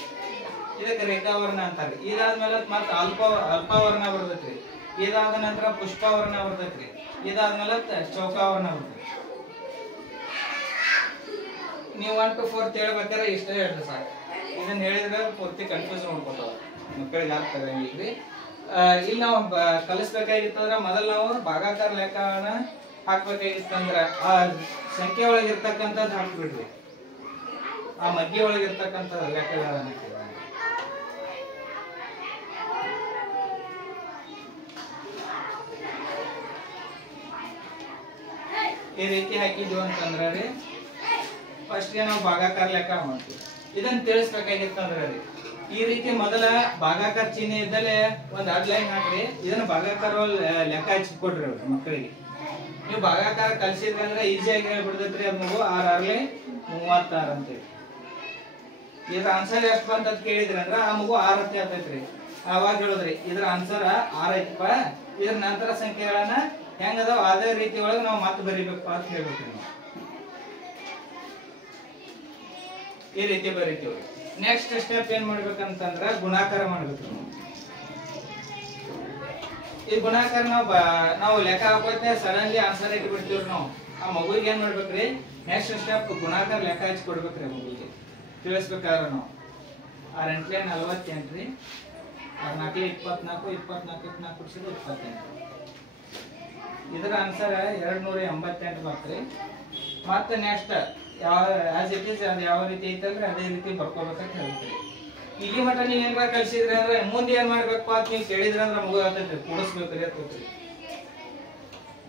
ಇದಕ್ಕೆ ರೇಖಾವರ್ಣ ಅಂತಾರ್ರಿ. ಇದಾದ್ಮೇಲೆ ಮತ್ತ ಅಲ್ಪಾವರ್ಣ ಬರ್ತೈತ್ರಿ. ಇದಾದ ನಂತರ ಪುಷ್ಪಾವರ್ಣ ಬರ್ತೈತ್ರಿ. ಇದಾದ್ಮೇಲೆ ಚೌಕಾವರ್ಣ ಬರ್ತೈತಿ. ನೀವು 1 to 4 ಹೇಳ್ಬೇಕಾದ್ರೆ ಇಷ್ಟೇ ಹೇಳ್ರಿ ಸಾಕು. ಇದನ್ನ ಹೇಳಿದ್ರೆ ಪೂರ್ತಿ ಕನ್ಫ್ಯೂಸ್ ಮಾಡ್ಕೊತಾವ, ಮಕ್ಕಳಿಗೆ ಅರ್ಥ ಆಗಂಗಿಲ್ರಿ. ಇಲ್ಲಿ ನಾವು ಕಲಿಸ್ಬೇಕಾಗಿತ್ತಂದ್ರ ಮೊದಲು ನಾವು ಭಾಗಾಕಾರ ಲೆಕ್ಕನ ಹಾಕ್ಬೇಕಾಗಿತ್ತಂದ್ರ ಆ ಸಂಖ್ಯೆ ಒಳಗಿರ್ತಕ್ಕಂಥದ್ದು ಹಾಕ್ಬಿಡ್ರಿ, ಆ ಮಧ್ಯ ಒಳಗಿರ್ತಕ್ಕಂಥ ಲೆಕ್ಕಗಳನ್ನ ಈ ರೀತಿ ಹಾಕಿದ್ವಿ ಅಂತಂದ್ರ ರೀ ಫಸ್ಟ್ ನಾವು ಭಾಗಾಕಾರ ಲೆಕ್ಕ ಮಾಡ್ತೀವಿ. ಇದನ್ನ ತಿಳಿಸ್ಬೇಕಾಗಿತ್ತಂದ್ರ ರೀ ಈ ರೀತಿ ಮೊದಲ ಭಾಗಾಕಾರ ಚಿಹ್ನೆ ಇದ್ದಲ್ಲೇ ಒಂದ್ ಅಡ್ ಲೈನ್ ಹಾಕ್ರಿ. ಇದನ್ನ ಭಾಗಾಕಾರ ಲೆಕ್ಕ ಹಚ್ಚಿ ಕೊಡ್ರಿ ಮಕ್ಕಳಿಗೆ. ನೀವು ಭಾಗಾಕಾರ ಕಲ್ಸಿದ್ರಿ ಅಂದ್ರೆ ಈಸಿಯಾಗಿ ಹೇಳ್ಬಿಡ್ತೈತ್ರಿ. ಅದ್ ಮಗು 6 36 ಅಂತೇಳಿ. ಇದ್ರ ಆನ್ಸರ್ ಎಷ್ಟು ಬಂತ ಕೇಳಿದ್ರಿ ಅಂದ್ರ ಆ ಮಗು 6 ಅಂತ ಹೇಳ್ತೈತ್ರಿ. ಅವಾಗ ಹೇಳುದ್ರಿ ಇದ್ರ ಆನ್ಸರ್ 6 ಐತಪ್ಪ, ಇದ್ರ ನಂತರ ಸಂಖ್ಯೆಗಳನ್ನ ಹೆಂಗದಾವ ಅದೇ ರೀತಿ ಒಳಗೆ ನಾವು ಮತ್ತೆ ಬರೀಬೇಕು ಅಂತ ಹೇಳ್ಬೇಕ್ರಿ. ನಾವು ಈ ರೀತಿ ಬರೀತೀವಿ. ನೆಕ್ಸ್ಟ್ ಸ್ಟೆಪ್ ಏನ್ ಮಾಡ್ಬೇಕಂತಂದ್ರ ಗುಣಾಕಾರ ಮಾಡ್ಬೇಕು. ಈ ಗುಣಾಕಾರ ನಾವು ಲೆಕ್ಕ ಹಾಕೋತೆ ಸಡನ್ಲಿ ಆನ್ಸರ್ ಇಟ್ಟು ಬಿಡ್ತೀವ್ರಿ. ನಾವು ಆ ಮಗುವಿಗೆ ಏನ್ ಮಾಡ್ಬೇಕ್ರಿ, ನೆಕ್ಸ್ಟ್ ಸ್ಟೆಪ್ ಗುಣಾಕಾರ ಲೆಕ್ಕ ಹಚ್ಚಿ ಕೊಡ್ಬೇಕ್ರಿ. ಮಗುವಿಗೆ ತಿಳಿಸ್ಬೇಕಾದ್ರೆ ನಾವು 6 × 48 ರೀ, 6 × 4 24, 24 4 28. ಇದರ ಆನ್ಸರ್ 288 ಬರ್ತ್ರಿ. ಮತ್ತೆ ನೆಕ್ಸ್ಟ್ ಯಾವ ಆಸ್ ಇಟ್ ಈಸ್ ಅದು ಯಾವ ರೀತಿ ಐತಲ್ರಿ ಅದೇ ರೀತಿ ಬರ್ಕೋಬೇಕಂತ ಹೇಳ್ತೀವಿ. ಇಲ್ಲಿ ಮಟ್ಟ ನೀವು ಏನಾರ ಕಲ್ಸಿದ್ರಿ ಅಂದ್ರೆ ಮುಂದೆ ಏನ್ ಮಾಡ್ಬೇಕು ಅಂತ ನೀವು ಕೇಳಿದ್ರಿ ಅಂದ್ರೆ ಮಗು ಆಗ್ತೈತ್ರಿ, ಕೂಡಿಸ್ಬೇಕ್ರಿ ಅಂತ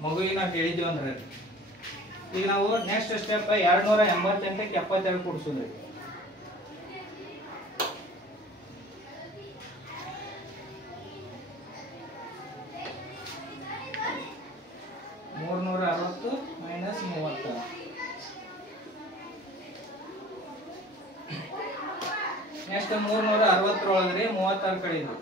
ಮಗುವಿಗೆ ನಾವು ಹೇಳಿದ್ವಿ ಅಂದ್ರೆ. ಈಗ ನಾವು ನೆಕ್ಸ್ಟ್ ಸ್ಟೆಪ್ 288ಕ್ಕೆ 72 ಕೂಡಿಸೋದ್ರಿ. -360 ನೆಕ್ಸ್ಟ್ 360 ಒಳಗ್ರಿ 36 ಕಡಿದು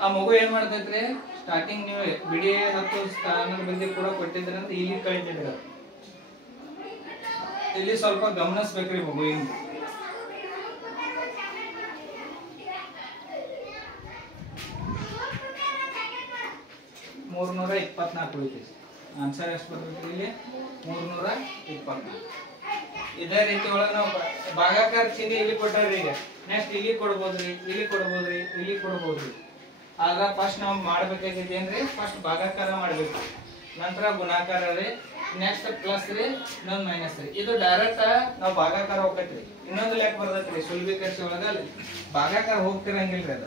ಆ ಮಗು ಏನ್ ಮಾಡ್ತೈತ್ರಿ, ಸ್ಟಾರ್ಟಿಂಗ್ ನೀವು ಬಿಡಿ 10 ಸ್ಥಾನದ ಬಗ್ಗೆ ಕೂಡ ಕೊಟ್ಟಿದ್ರಿ ಅಂತ ಇಲ್ಲಿ ಕಳಿತಿದ್ರಿ. ಇಲ್ಲಿ ಸ್ವಲ್ಪ ಗಮನಿಸ್ಬೇಕ್ರಿ ಮಗುವಿನ. ಆನ್ಸರ್ ಎಷ್ಟು ಬರ್ತೈತಿ ಇಲ್ಲಿ 324. ಇದೇ ರೀತಿ ಒಳಗೆ ನಾವು ಭಾಗಾಕಾರ ಚಿಹ್ನೆ ಇಲ್ಲಿ ಕೊಟ್ಟಾರ್ರಿ. ಈಗ ನೆಕ್ಸ್ಟ್ ಇಲ್ಲಿ ಕೊಡ್ಬೋದ್ರಿ, ಇಲ್ಲಿ ಕೊಡ್ಬೋದ್ರಿ, ಇಲ್ಲಿ ಕೊಡ್ಬೋದ್ರಿ. ಆದ್ರ ಫಸ್ಟ್ ನಾವು ಮಾಡ್ಬೇಕಾಗಿದ್ದು ಏನ್ರಿ, ಫಸ್ಟ್ ಭಾಗಾಕಾರ ಮಾಡ್ಬೇಕು, ನಂತರ ಗುಣಾಕಾರ ರೀ, ನೆಕ್ಸ್ಟ್ ಪ್ಲಸ್ ರೀ, ಇನ್ನೊಂದು ಮೈನಸ್ ರೀ. ಇದು ಡೈರೆಕ್ಟ್ ನಾವು ಭಾಗಾಕಾರ ಹೋಗ್ತೈತ್ರಿ. ಇನ್ನೊಂದು ಲೆಕ್ಕ ಬರ್ತೈತ್ರಿ ಸುಲಭೀಕರಿಸಿ ಒಳಗ ಭಾಗಾಕಾರ ಹೋಗ್ತಿರಂಗಿಲ್ರಿ. ಅದ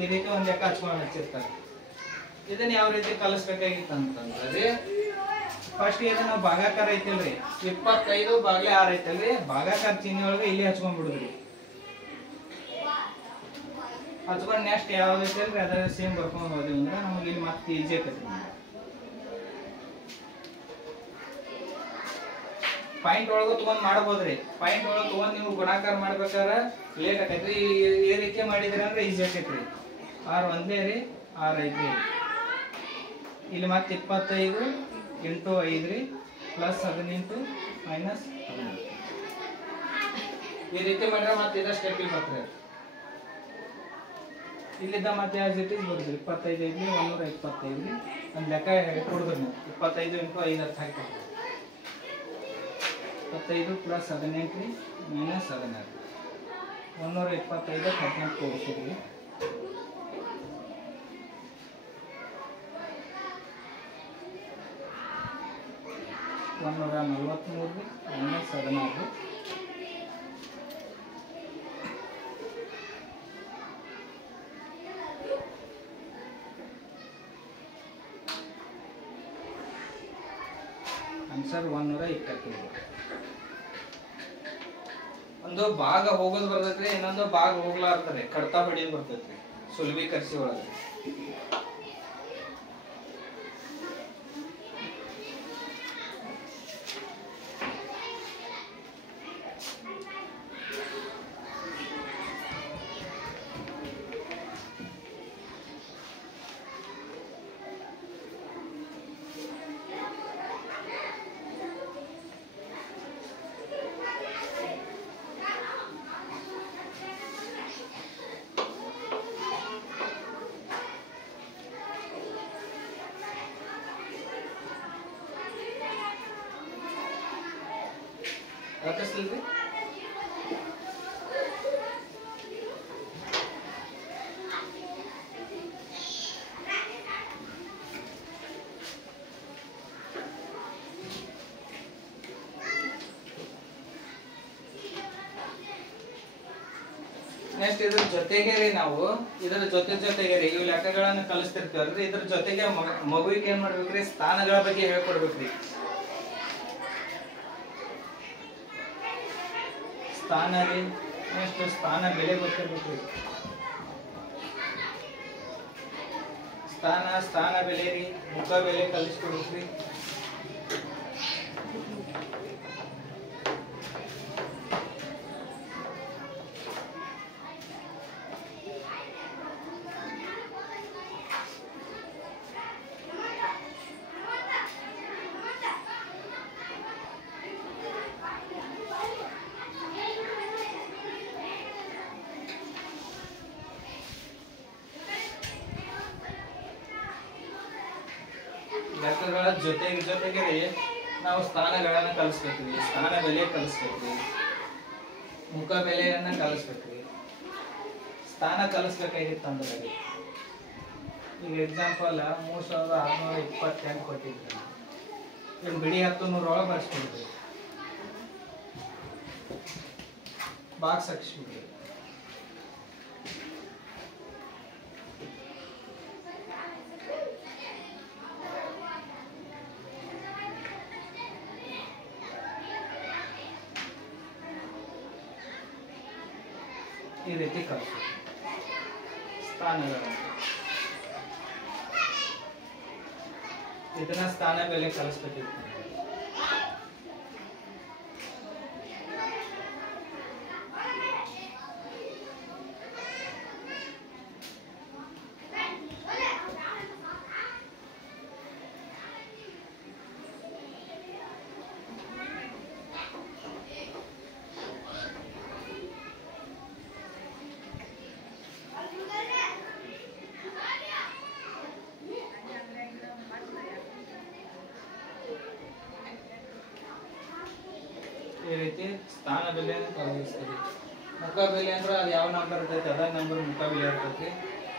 ಈ ರೀತಿ ಒಂದ್ ಲೆಕ್ಕ ಹಚ್ಕೊಂಡು ಹಚ್ಚಿರ್ತಾರೆ. ಇದನ್ನ ಯಾವ ರೀತಿ ಕಲಿಸ್ಬೇಕಾಗಿತ್ತು ಅಂತಂದ್ರೆ ಫಸ್ಟ್ ಈಗ ನಾವು ಭಾಗಾಕಾರ ಐತಿಲ್ರಿ 25/6 ಐತಲ್ರಿ, ಭಾಗಾಕಾರ ಚಿಹ್ನೆ ಒಳಗೆ ಇಲ್ಲಿ ಹಚ್ಕೊಂಡ್ಬಿಡುದ್ರಿ. ಹಚ್ಕೊಂಡ್ ನೆಕ್ಸ್ಟ್ ಯಾವ್ದು ಐತಲ್ರಿ ಅದ್ರ ಸೇಮ್ ಬರ್ಕೊಂಡ್ ಹೋದ್ವಿ ಅಂದ್ರೆ ನಮಗೆ ಇಲ್ಲಿ ಮತ್ತೆ ಈಜಿ ಆಕೈತಿ. ಪಾಯಿಂಟ್ ಒಳಗೂ ತಗೊಂಡ್ ಮಾಡಬಹುದ್ರಿ. ಪಾಯಿಂಟ್ ಒಳಗೆ ತಗೊಂಡ್ ನೀವು ಗುಣಾಕಾರ ಮಾಡ್ಬೇಕಾದ್ರೆ ಲೇಟ್ ಆಕೈತ್ರಿ. ಈ ರೀತಿ ಮಾಡಿದ್ರಿ ಅಂದ್ರೆ ಈಜಿ ಆಕೈತ್ರಿ. 6 ಒಂದೇ ರೀ, 6 ಐತ್ರಿ. ಇಲ್ಲಿ ಮತ್ತೆ 25 × 5 ರೀ, ಪ್ಲಸ್ 18 ಮೈನಸ್ 18. ಈ ರೀತಿ ಮಾಡಿದ್ರೆ ಮತ್ತೆ ಇದ ಸ್ಟೆಪ್ ಬರ್ತಾರೆ. ಇಲ್ಲಿದ್ದ ಮತ್ತೆ ಆಸ್ ಇಟ್ ಈಸ್ ಬರುದ್ರಿ 25 ಐತ್ರಿ, 125 ರೀ. ಒಂದು ಲೆಕ್ಕ ಕೊಡುದ್ರಿ ನೀವು 25 × 5 ಅಂತ ಹಾಕಿ 25 ಪ್ಲಸ್ 18 ರೀ, ಮೈನಸ್ 16. 125 18 ತೋರಿಸಿದ್ರಿ. 143 minus 16 answer 123. ಒಂದು ಭಾಗ ಹೋಗೋದು ಬರ್ತೈತ್ರಿ, ಇನ್ನೊಂದು ಭಾಗ ಹೋಗ್ಲಾರ್ತಾರೆ, ಕಡ್ತಾ ಬಡಿಯೋದು ಬರ್ತೈತ್ರಿ ಸುಲಭೀಕರಿಸಿ ಒಳಗೆ. ಯಾಕಸ್ತಿಲ್ರಿ? ನೆಕ್ಸ್ಟ್ ಇದ್ರ ಜೊತೆಗೆ ರೀ ನಾವು ಇದರ ಜೊತೆಗೆ ರೀ ಇವು ಲೆಕ್ಕಗಳನ್ನ ಕಲಿಸ್ತಿರ್ತೀವಲ್ರಿ, ಇದ್ರ ಜೊತೆಗೆ ಮಗುವಿಗೆ ಏನ್ ಮಾಡ್ಬೇಕ್ರಿ, ಸ್ಥಾನಗಳ ಬಗ್ಗೆ ಹೇಳ್ಕೊಡ್ಬೇಕ್ರಿ. ಸ್ಥಾನ ರೀ, ನೆಕ್ಸ್ಟ್ ಸ್ಥಾನ ಬೆಲೆ ಗೊತ್ತಿರ್ಬೇಕ್ರಿ. ಸ್ಥಾನ ಬೆಲೆ ರೀ, ಮುಖ ಬೆಲೆ ಕಲಿಸ್ಕೊಡ್ಬೇಕ್ರಿ. ಲೆಕ್ಕಗಳ ಜೊತೆಗೆ ರೀ ನಾವು ಸ್ಥಾನಗಳನ್ನ ಕಲಿಸ್ಬೇಕ್ರಿ, ಸ್ಥಾನ ಬೆಲೆ ಕಲಿಸ್ಬೇಕ್ರಿ, ಮುಖ ಬೆಲೆಯನ್ನ ಕಲಿಸ್ಬೇಕ್ರಿ. ಸ್ಥಾನ ಕಲಿಸ್ಬೇಕಾಗಿತ್ತು ಅಂದ್ರೆ ಈಗ ಎಕ್ಸಾಂಪಲ್ 3628 ಕೊಟ್ಟಿದ್ರಿ, ಈಗ ಬಿಡಿ 10 ಒಳಗೆ ಬರ್ಸ್ಬಿಡ್ರಿ, ಬಾಕ್ಸ್ ಹಾಕ್ಸ್ಬಿಡ್ರಿ. ಈ ರೀತಿ ಕಲಿಸ್ಬೇಕು ಸ್ಥಾನಗಳನ್ನು. ಇದನ್ನ ಸ್ಥಾನ ಬೆಲೆ ಕಲಿಸ್ಬೇಕಿತ್ತು. ಈ ರೀತಿ ಸ್ಥಾನ ಬೆಲೆಯನ್ನು ಕಲಿಸ್ತೀವಿ. ಮುಖ ಬೆಲೆ ಅಂದ್ರೆ ಅದು ಯಾವ ನಂಬರ್ ಇರ್ತೈತೆ ಅದ ನಂಬರ್ ಮುಖ ಬೆಲೆ ಇರ್ತೈತಿ.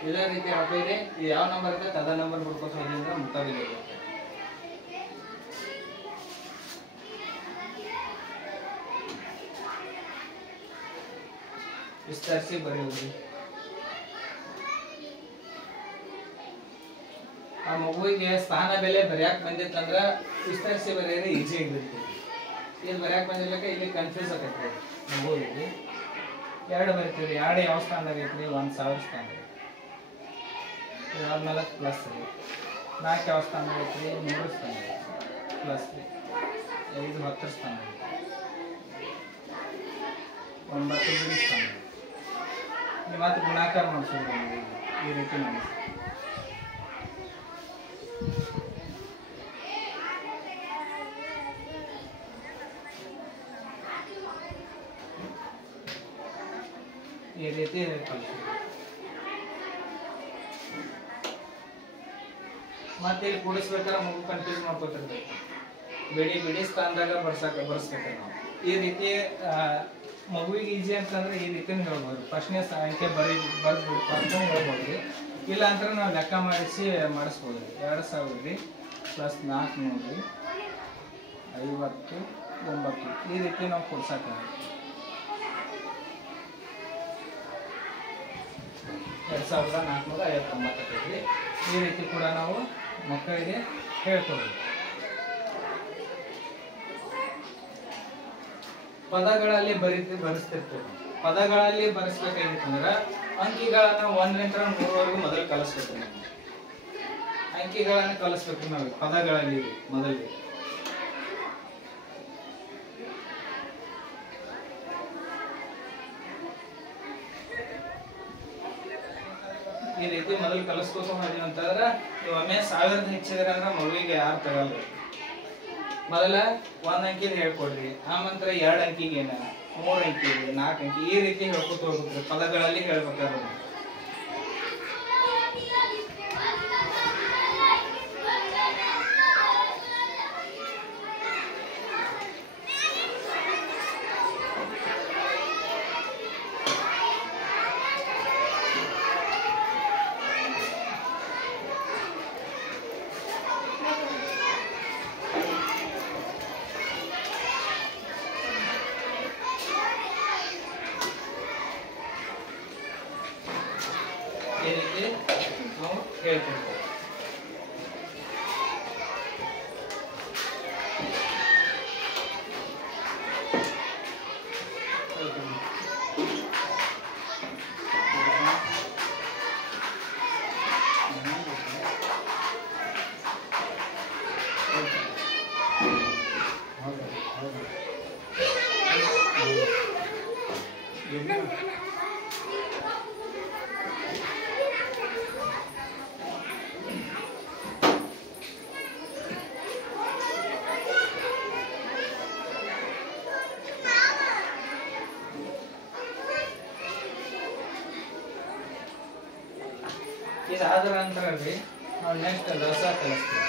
ಇದೇ ರೀತಿ ಹಾಕಿದ್ರೆ ಯಾವ ನಂಬರ್ ಇರ್ತೈತೆ ಅದ ನಂಬರ್ ಬಿಡ್ಕೋತ ಹೋದ್ರೆ ಮುಖ ಬೆಲೆ ಇರ್ತೈತೆ. ವಿಸ್ತರಿಸಿ ಬರೆಯುವುದು. ಆ ಮಗುವಿಗೆ ಸ್ಥಾನ ಬೆಲೆ ಬರೆಯಕ್ ಬಂದಿತ್ತಂದ್ರ ವಿಸ್ತರಿಸಿ ಬರೆಯೋದು ಈಜಿ ಆಗಿರ್ತೈತಿ. ಇದು ಬರೆಯಕ್ ಬಂದಿರ್ಲಿಕ್ಕೆ ಇಲ್ಲಿ ಕನ್ಫ್ಯೂಸ್ ಆಗೈತ್ರಿ ಮಗುವಿಗೆ. 2 ಬರಿತೀವಿ, 2 ಯಾವ ಸ್ಥಾನದಾಗ ಐತ್ರಿ, 1000 ಸ್ಥಾನ ಇದಾದ್ಮೇಲೆ ಪ್ಲಸ್ ರೀ. 4 ಯಾವ ಸ್ಥಾನ ಐತ್ರಿ, 3 ಸ್ಥಾನ ಪ್ಲಸ್ ರೀ. 5 10 ಸ್ಥಾನ ಐತಿ, 9 ಬಿಡಿ ಸ್ಥಾನ. ಮತ್ತೆ ಗುಣಾಕಾರ ಮಾಡಿಸೋದು ಈ ರೀತಿ ಮಾಡಿ. ಈ ರೀತಿ ಕಲಿಸ್ತೀವಿ. ಮತ್ತೆ ಇಲ್ಲಿ ಕೂಡಿಸ್ಬೇಕಾದ್ರೆ ಮಗು ಕನ್ಫ್ಯೂಸ್ ಮಾಡ್ಕೊತಿರ್ಬೇಕು. ಬಿಡಿ ಸ್ಥಾನದಾಗ ಬರ್ಸ್ಬೇಕು ನಾವು. ಈ ರೀತಿ ಮಗುವಿಗೆ ಈಜಿ ಅಂತಂದ್ರೆ ಈ ರೀತಿ ಹೇಳ್ಬೋದು. ಪ್ರಶ್ನೆ ಸಂಖ್ಯೆ ಬರ್ದು ಹೇಳ್ಬೋದು. ಇಲ್ಲ ಅಂದ್ರೆ ನಾವು ಲೆಕ್ಕ ಮಾಡಿಸ್ಬೋದು. 2000 ರೀ ಪ್ಲಸ್ 400 ರೀ 50 9 ಈ ರೀತಿ ನಾವು ಕೊಡ್ಸಕ 2459 ಐತಿ. ಈ ರೀತಿ ಕೂಡ ನಾವು ಮಕ್ಕಳಿಗೆ ಹೇಳ್ಕೊಡೋದು. ಪದಗಳಲ್ಲಿ ಬರೆಸ್ತಿರ್ತೀವಿ. ಪದಗಳಲ್ಲಿ ಬರೆಸ್ಬೇಕಾಗಿತ್ತಂದ್ರೆ ಅಂಕಿಗಳನ್ನ 1 ರಿಂದ 3 ವರೆಗೂ ಮೊದಲು ಕಲಿಸ್ಬೇಕು. ಅಂಕಿಗಳನ್ನು ಕಲಿಸ್ಬೇಕು ನಾವು ಪದಗಳಲ್ಲಿ ಮೊದಲು. ಈ ರೀತಿ ಮೊದಲು ಕಲಿಸ್ಕೋತ ಹೋದ್ವಿ ಅಂತಂದ್ರೆ ನೀವು ಒಮ್ಮೆ 1000 ಹೆಚ್ಚಿದ್ರೆ ಅಂದ್ರೆ ಮಗುವಿಗೆ ಯಾರು ತಗಲ್ರಿ. ಮೊದಲ 1 ಅಂಕಿನ ಹೇಳ್ಕೊಡ್ರಿ, ಆಮಂತ್ರ 2 ಅಂಕಿಗೇನ, 3 ಅಂಕಿಗೆ, 4 ಅಂಕಿ ಈ ರೀತಿ ಹೇಳ್ಕೊತ ಹೋಗ್ಬೇಕ್ರಿ. ಪದಗಳಲ್ಲಿ ಹೇಳ್ಬೇಕಾದ್ರೆ ಈ ರೀತಿ ನಾವು ಹೇಳ್ಕೊಡ್ತೀವಿ. ಇದಾದ ನಂತರ ನಾವು ನೆಕ್ಸ್ಟ್ ಲಸ ಕಲಿಸ್ತೀವಿ.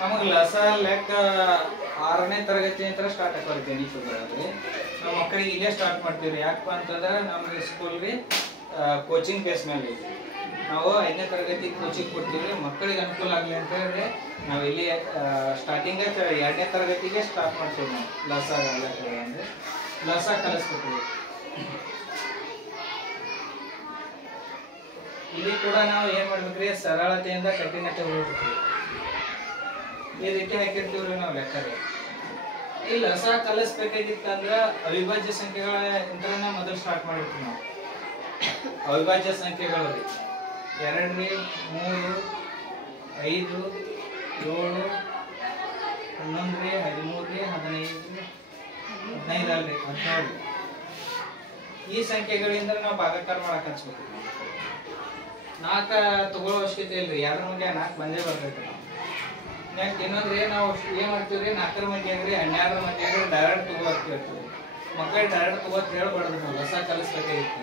ನಮಗೆ ಲಸ ಲೆಕ್ಕ 6ನೇ ತರಗತಿ ಅಂತ ಸ್ಟಾರ್ಟ್ ಆಗುತ್ತೆ. ನಮ್ಮ ಮಕ್ಕಳಿಗೆ ಇಲ್ಲೇ ಸ್ಟಾರ್ಟ್ ಮಾಡ್ತೀವಿ. ಯಾಕಪ್ಪ ಅಂತಂದ್ರೆ ನಮ್ಮ ಸ್ಕೂಲ್ಗೆ ಕೋಚಿಂಗ್ ಬೇಸ್ ಮೇಲೆ ನಾವು 5ನೇ ತರಗತಿ ಕೋಚಿಂಗ್ ಕೊಡ್ತೀವಿ. ಮಕ್ಕಳಿಗೆ ಅನುಕೂಲ ಆಗಲಿ ಅಂತ ಹೇಳಿ ನಾವು ಇಲ್ಲಿ ಸ್ಟಾರ್ಟಿಂಗ್ 2ನೇ ತರಗತಿಗೆ ಸ್ಟಾರ್ಟ್ ಮಾಡ್ತೀವಿ. ನಾವು ಲಸ ಅಂದ್ರೆ ಲಸ ಕಲಿಸ್ಕೊತೀವಿ. ಇಲ್ಲಿ ಕೂಡ ನಾವು ಏನ್ ಮಾಡ್ಬೇಕ್ರಿ, ಸರಳತೆಯಿಂದ ಕಠಿಣತೆ ಹೋಗ್ಬೇಕ್ರಿ. ಈ ರೀತಿ ಹಾಕಿರ್ತೀವ್ರಿ ನಾವು ಲೆಕ್ಕರಿ. ಈ ಲಸ ಕಲಿಸ್ಬೇಕಾಗಿತ್ತಂದ್ರ ಅವಿಭಾಜ್ಯ ಸಂಖ್ಯೆಗಳ ಇಂತ್ರನ ಮೊದಲು ಸ್ಟಾರ್ಟ್ ಮಾಡಿರ್ತೀವಿ ನಾವು. ಅವಿಭಾಜ್ಯ ಸಂಖ್ಯೆಗಳು 2 3 5 7 11 13 15 15 ಅಲ್ರಿ 17 ಈ ಸಂಖ್ಯೆಗಳಿಂದ ನಾವು ಭಾಗಾಕಾರ ಮಾಡಕ್ ಹಚ್ಬೇಕು. 4 ತಗೊಳ್ಳೋ ಅವಶ್ಯಕತೆ ಇಲ್ರಿ, 2 ಮಂದಿ 4 ಬಂದೇ ಬರ್ತೈತಿ. ನೆಕ್ಸ್ಟ್ ಇನ್ನೊಂದ್ರಿ ನಾವು ಏನ್ ಮಾಡ್ತೀವ್ರಿ, 4 ಮಂದಿ ಆಗ್ರಿ 12 ಮಂದಿ ಆಗ್ರಿ ಡೈರೆಕ್ಟ್ ತಗೋಕ್ ಹೇಳ್ತೀವಿ. ಮಕ್ಕಳಿಗೆ ಡೈರೆಕ್ಟ್ ತಗೋಕ್ ಹೇಳ್ಬಾರ್ದು, ನಾವು ಲಸ ಕಲಿಸ್ಬೇಕಾಗಿತ್ತು.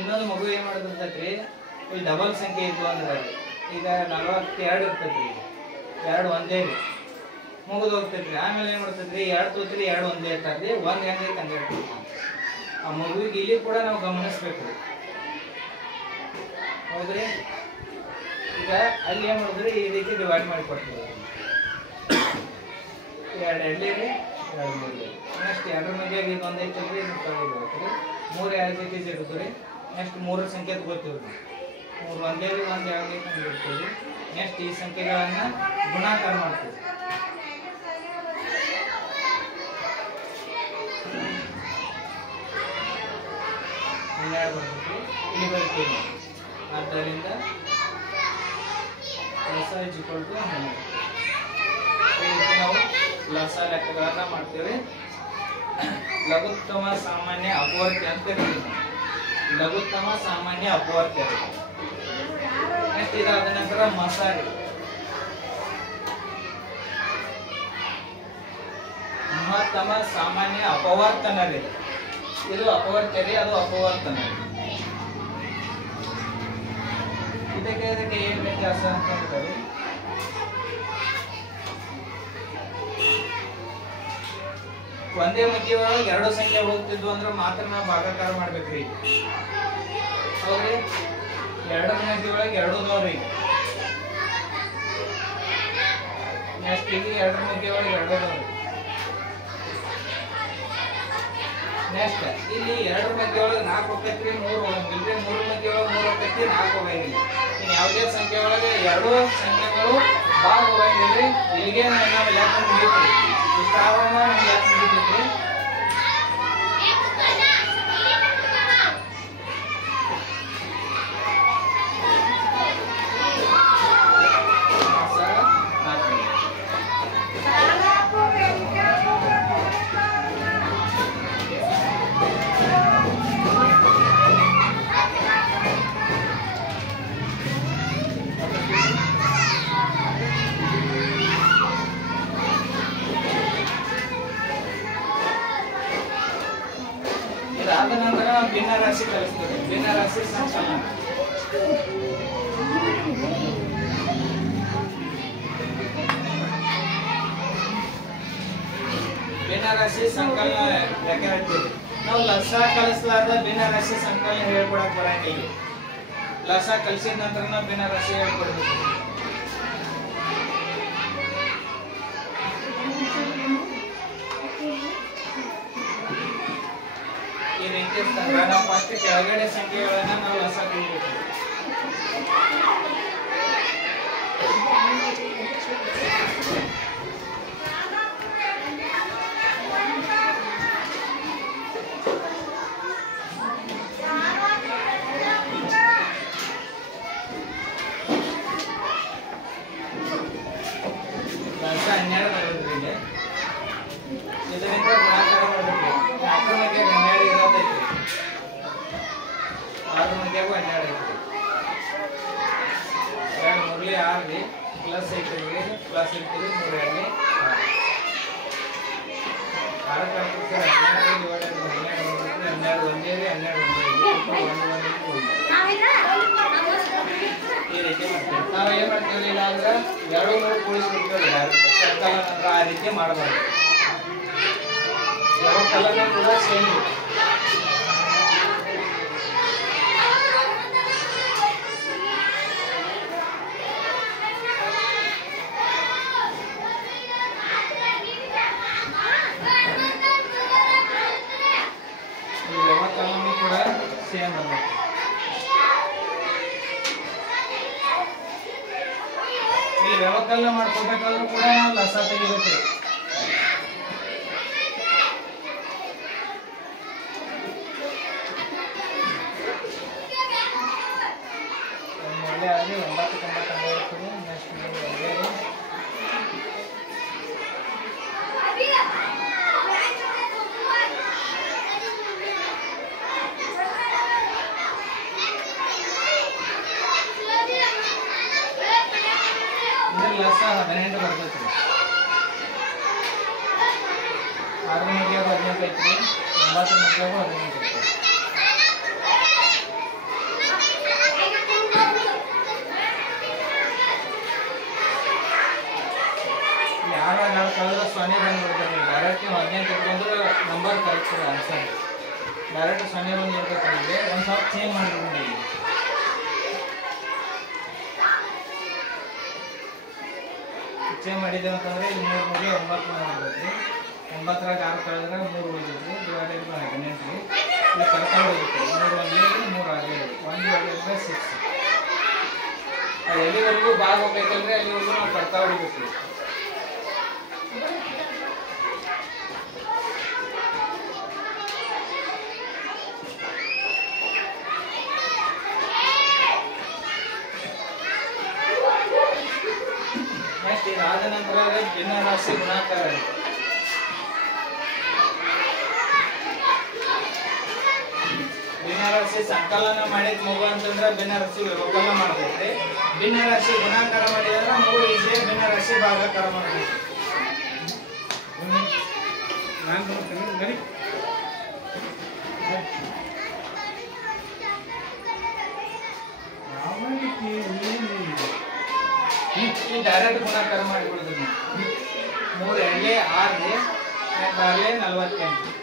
ಇನ್ನೊಂದು ಮಗು ಏನ್ ಮಾಡೋದಿರ್ತೈತ್ರಿ, ಇಲ್ಲಿ ಡಬಲ್ ಸಂಖ್ಯೆ ಇದ್ವು ಅಂದ್ರೆ ಈಗ 42 ಇರ್ತೈತ್ರಿ, 2 ಒಂದೇ ರೀ ಮುಗಿದು ಹೋಗ್ತೈತ್ರಿ. ಆಮೇಲೆ ಏನ್ ಮಾಡ್ತೈತ್ರಿ, 2 ತೋತ್ರಿ 2 ಒಂದೇ ಇರ್ತಾರ್ರಿ, 1 ಹೆಂಗೈತೆ ಹಂಗೆ ಇರ್ತೈತಿ. ಆ ಮಗುವಿಗೆ ಇಲ್ಲಿ ಕೂಡ ನಾವು ಗಮನಿಸ್ಬೇಕ್ರಿ, ಹೌದ್ರಿ. ಈಗ ಅಲ್ಲಿ ಏನ್ ಮಾಡಿದ್ರಿ, ಈ ರೀತಿ ಡಿವೈಡ್ ಮಾಡಿ ಕೊಡ್ತೀವಿ. 2 ಎಡ್ಲಿ ರೀ 2 ಮೂರು. ನೆಕ್ಸ್ಟ್ 2 ಮಧ್ಯಾಗ ಇದು ಒಂದೇ ಐತಲ್ರಿ, ಇದು ತಗೋಬೇಕ್ರಿ. 3 2 ಐತಿ ಇಡ್ತೀವಿ. ನೆಕ್ಸ್ಟ್ 3 ಸಂಖ್ಯೆ ತಗೋತೀವಿ. 3 ಒಂದೇ ರೀ 1 2 ಐತಿ ಹಂಗೆ ಇಡ್ತೀವಿ. ನೆಕ್ಸ್ಟ್ ಈ ಸಂಖ್ಯೆಗಳನ್ನ ಗುಣಾಕಾರ ಮಾಡ್ತೀವಿ. ಇಲ್ಲಿ ಬರ್ತೀವಿ. ಆದ್ದರಿಂದ ಲಸ = 12. ನಾವು ಲಸ ಲೆಕ್ಕಗಳನ್ನ ಮಾಡ್ತೀವಿ. ಲಘುತ್ತಮ ಸಾಮಾನ್ಯ ಅಪವರ್ತ್ಯ ಅಂತ ಕರೀತೀವಿ. ಲಘುತ್ತಮ ಸಾಮಾನ್ಯ ಅಪವರ್ತ್ಯ. ನೆಕ್ಸ್ಟ್ ಇದಾದ ನಂತರ ಮಸಾರಿ. ಮಹತ್ತಮ ಸಾಮಾನ್ಯ ಅಪವರ್ತನ ರೀ. ಇದು ಅಪವರ್ತ್ಯ ರೀ, ಅದು ಅಪವರ್ತನ. ಇದಕ್ಕೆ ಏನ್ ವ್ಯತ್ಯಾಸ ಅಂತಂದ್ರೆ, ಒಂದೇ ಮಧ್ಯ ಒಳಗೆ 2 ಸಂಖ್ಯೆ ಹೋಗ್ತಿದ್ವು ಅಂದ್ರೆ ಮಾತ್ರ ನಾವು ಭಾಗಾಕಾರ ಮಾಡ್ಬೇಕ್ರಿ. ಹೌದ್ರಿ ಎರಡರ ಮಧ್ಯೆ ಒಳಗೆ 2 ಅದಾವ್ರಿ ನೆಕ್ಸ್ಟ್ ಇಲ್ಲಿ ಎರಡರ ಮಧ್ಯೆ ಒಳಗೆ 2 ಅದಾವ್ರಿ ನೆಕ್ಸ್ಟ್ ಇಲ್ಲಿ ಎರಡರ ಮಧ್ಯೆ ಒಳಗೆ 4 ಹೋಗ್ತೈತ್ರಿ 3 ಹೋಗಂಗಿಲ್ರಿ 3 ಮಧ್ಯೆ ಒಳಗೆ 3 ಹೋಗ್ತೈತಿ 4 ಹೋಗಂಗಿಲ್ಲ ಇನ್ನು ಯಾವುದೇ ಸಂಖ್ಯೆ ಒಳಗೆ 2 ಸಂಖ್ಯೆಗಳು ಭಾಗ ಹೋಗಂಗಿಲ್ರಿ ಇಲ್ಲಿಗೆ ನಾವು ಯಾಕೆ ಮುಗಿತೀವಿ ಇಷ್ಟ ಆವಾಗ ನಮ್ಗೆ ಯಾಕೆ ಮುಗಿತೈತ್ರಿ ಇದಾದ ನಂತರ ನಾವು ಭಿನ್ನ ರಾಶಿ ಕಲಿಸ್ತೇವೆ ಭಿನ್ನ ರಾಶಿ ಸಂಕಲನ ಭಿನ್ನ ರಾಶಿ ಸಂಕಲನ ಯಾಕೆ ಹೇಳ್ತೀವಿ ನಾವು ಲಸ ಕಲಿಸಲಾದ ಭಿನ್ನ ರಾಶಿ ಸಂಕಲನ ಹೇಳ್ಕೊಡಕ್ ಬರಂಗಿಲ್ಲ ಲಸ ಕಲಿಸಿದ ನಂತರ ನಾವು ಭಿನ್ನ ರಾಶಿ ಹೇಳ್ಕೊಡ್ಬೇಕು ಈ ರೀತಿ ನಾವು ಫಸ್ಟ್ ಕೆಳಗಡೆ ಸಂಖ್ಯೆಗಳನ್ನ ನಾವು ಲಸ ಕಲಿಬೇಕು ಲಸ 12 ಬರೋದ್ರಿಂದ ಇದರಿಂದ ಗುಣಾಕಾರ ಮಾಡಬೇಕು 4 ಮಧ್ಯೆ 12 ಇರೋದೈತಿ 6 ಮಧ್ಯೆಗೂ 12 ಐತಿ 2 ಮೂರಲಿ 6 ರೀ ಪ್ಲಸ್ ಐತಿ ಪ್ಲಸ್ ಐತಿ 3 2 6 ಕಳ್ಕೊಡ್ತಾರೆ 12 ಒಂದೇ ರೀ 12 ಈ ರೀತಿ ಮಾಡ್ತೀವಿ ನಾವು ಏನ್ ಮಾಡ್ತೀವಿ ಇಲ್ಲ ಅಂದ್ರೆ 2 3 ಕೂಡಿಸ್ಬಿಡ್ತೀವಿ ಸಂಕಲನ ಆ ರೀತಿ ಮಾಡಬಾರ್ದು ಯಾವ ಕಲರ್ ಕೂಡ ಸೇಮ್ ವ್ಯವಕಲನ ಕೂಡ ಸೇಮ್ ಬರುತ್ತೆ ಈ ವ್ಯವಕಲನ ಮಾಡ್ಕೋಬೇಕಾದ್ರೂ ಕೂಡ ನಾವು ಲಸ ತೆಗಿಬೇಕು ಆಗಿ 9 9 ನೆಕ್ಸ್ಟ್ ಲಸ 18 ಬರ್ತೈತ್ರಿ 6 ಮಧ್ಯೆ 18 ಐತ್ರಿ 9 ಮಧ್ಯೆ 18 ಐತ್ರಿ ನಾವು ಕಳೆದ್ರೆ 0 ಬಂದ್ಬಿಡ್ತಾರೆ ಡೈರೆಕ್ಟ್ 18 ಇಟ್ಕೊಂಡ್ರೆ ನಂಬರ್ ಕರೆಕ್ಟ್ ಆನ್ಸರ್ ಡೈರೆಕ್ಟ್ 0 ಬಂದಿರ್ತೈತೆ ಒಂದು ಸ್ವಲ್ಪ ಚೇಂಜ್ ಮಾಡಿಬಿಡಿ ಚೇಂಜ್ ಮಾಡಿದ್ದೇವೆ ಅಂತಂದ್ರೆ ಇಲ್ಲಿ 3 3 9 ಬರ್ತೈತಿ 9ರಾಗ 6 ಕಳೆದ್ರೆ 3 ಉಳಿದೈತಿ ಡಿವೈಡೆಡ್ ಬೈ 18 ಇಲ್ಲಿ ಕರೆಕ್ಟ್ ಹೋಗುತ್ತೆ 3 1 3 ಆಗಿದೆ 1 ಡಿವೈಡೆಡ್ ಬೈ 6 ಎಲ್ಲಿವರೆಗೂ ಭಾಗ ಹೋಗ್ಬೇಕಂದ್ರೆ ಅಲ್ಲಿವರೆಗೂ ನಾವು ಕರ್ತಾ ಹೊಡಿಬೇಕು ಇದಾದ ನಂತರ ಭಿನ್ನ ರಾಶಿ ಗುಣಾಕಾರ ಭಿನ್ನ ರಾಶಿ ಸಂಕಲನ ಮಾಡಿದ ಮಗು ಅಂತಂದ್ರೆ ಭಿನ್ನ ರಾಶಿ ವ್ಯವಕಲನ ಮಾಡ್ತೈತೆ ಭಿನ್ನ ರಾಶಿ ಗುಣಾಕಾರ ಮಾಡಿದ್ರೆ ಮಗು ಈಜಿ ಭಿನ್ನ ರಾಶಿ ಭಾಗಾಕಾರ ಮಾಡ್ತೈತೆ ಡೈರೆಕ್ಟ್ ಗುಣಾಕಾರ ಮಾಡಿಬಿಡ್ತೀವಿ 3 2 6 48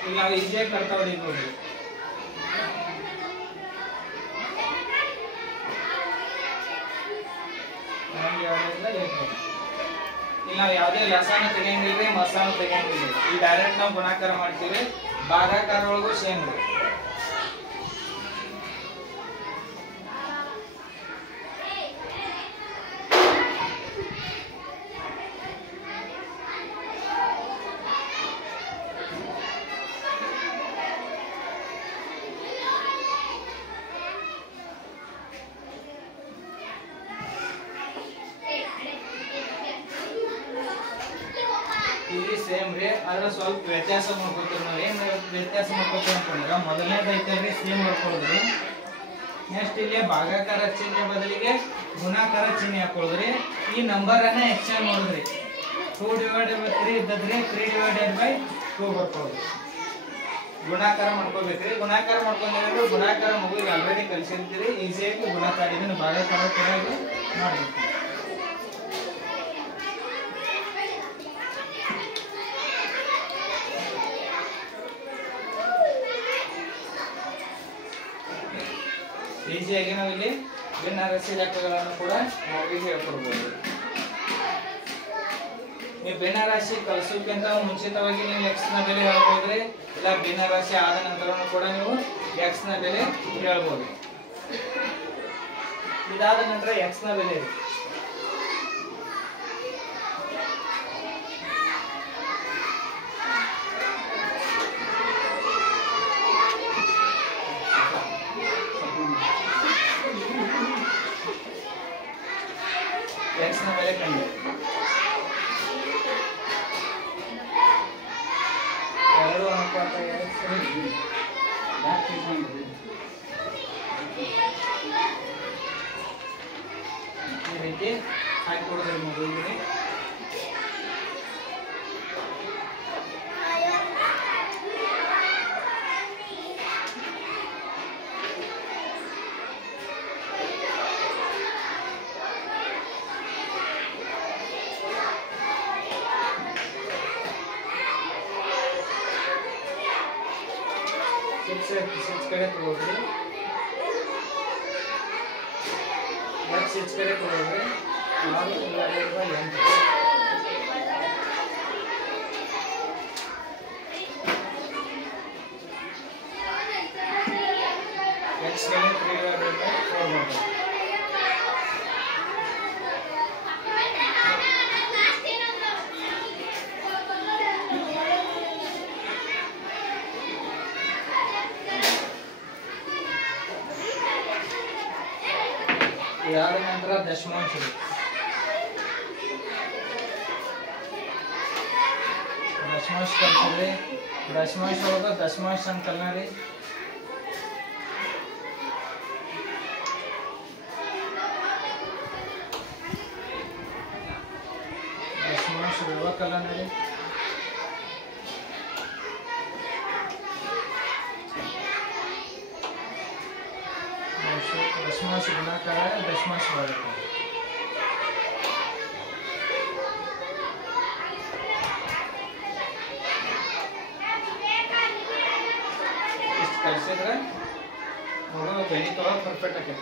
ಈಗ ನಾವು ಈಜಿಯಾಗಿ ಕರ್ತಾ ಹೊಡಿಬೋದು ನಮ್ಗೆ ಯಾವುದರಿಂದ ಲೇಟ್ ಇಲ್ಲಿ ನಾವು ಯಾವುದೇ ಲಸಾನ ತೆಗಿಯಂಗಿಲ್ರಿ ಮಸಾನು ತೆಗಿಯಂಗಿಲ್ರಿ ಈ ಡೈರೆಕ್ಟ್ ನಾವು ಗುಣಾಕಾರ ಮಾಡ್ತೀವಿ ಭಾಗಾಕಾರ ಒಳಗೂ ಸೇಮ್ ರೀ ಇಲ್ಲಿ ಸೇಮ್ ರೀ ಆದ್ರೆ ಸ್ವಲ್ಪ ವ್ಯತ್ಯಾಸ ಮಾಡ್ಕೊತೀವಿ ನಾವು ಏನು ವ್ಯತ್ಯಾಸ ಮಾಡ್ಕೊತೀವಿ ಅಂತಂದ್ರೆ ಮೊದಲನೇದು ಐತಲ್ರಿ ಸೇಮ್ ಮಾಡ್ಕೊಳ್ಳೋದ್ರಿ ನೆಕ್ಸ್ಟ್ ಇಲ್ಲಿ ಭಾಗಾಕಾರ ಚಿಹ್ನೆ ಬದಲಿಗೆ ಗುಣಾಕಾರ ಚಿಹ್ನೆ ಹಾಕೊಳ್ಳೋದ್ರಿ ಈ ನಂಬರ್ ಅನ್ನ ಎಕ್ಸ್ಚೇಂಜ್ ಮಾಡೋದ್ರಿ 2/3 ಇದ್ದದ್ರಿ 3/2 ಬರ್ಕೊಳ್ಳೋದು ಗುಣಾಕಾರ ಮಾಡ್ಕೋಬೇಕ್ರಿ ಗುಣಾಕಾರ ಮಾಡ್ಕೊಂಡ್ರೆ ಗುಣಾಕಾರ ಮಗುವಿಗೆ ಆಲ್ರೆಡಿ ಕಲಿಸಿರ್ತೀರಿ ಈಸಿಯಾಗಿ ಗುಣಾಕಾರ ಇದನ್ನ ಭಾಗಾಕಾರ ಕೂಡ ಮಾಡ್ಬೇಕು ಈಸಿಯಾಗಿ ನಾವು ಇಲ್ಲಿ ಭಿನ್ನರಾಶಿ ಲೆಕ್ಕಗಳನ್ನು ಕೂಡ ಮಗುವಿಗೆ ಹೇಳ್ಕೊಡ್ಬೋದು ನೀವು ಭಿನ್ನರಾಶಿ ಕಲಿಸೋಕ್ಕಿಂತ ಮುಂಚಿತವಾಗಿ ನೀವು x ನ ಬೆಲೆ ಹೇಳ್ಬೋದ್ರಿ ಇಲ್ಲ ಭಿನ್ನರಾಶಿ ಆದ ನಂತರ ಕೂಡ ನೀವು x ನ ಬೆಲೆ ಹೇಳ್ಬೋದು ಇದಾದ ನಂತರ x ನ ಬೆಲೆ x ನ ಬೆಲೆ ಕಂಡು ಎರಡು ಅನುಪಾತ ಈ ರೀತಿ ಹಾಕಿಕೊಡೋದ್ರಿ ಮಗುವಿಗೆ ಸಿಕ್ಸ್ ಕಡೆ ತಗೋದ್ರಿ ಸಿಕ್ಸ್ ಕಡೆ ತಗೋದ್ರಿ 4/8 x ಮೇಲೆ 3/4 ಬರ್ತದೆ ಇದಾದ ನಂತರ ದಶಮಾಂಶ ಕಲ್ಸಿದ್ರಿ ದಶಮಾಂಶ ಒಳಗ ದಶಮಾಂಶ ಸಂಕಲನ ರೀ ದಶಮಾಂಶ ವ್ಯವಕಲನ ರೀ दशमांश गुणाकार है दशमांश भागाकार इस कलसे मगु गणित परफेक्ट आगे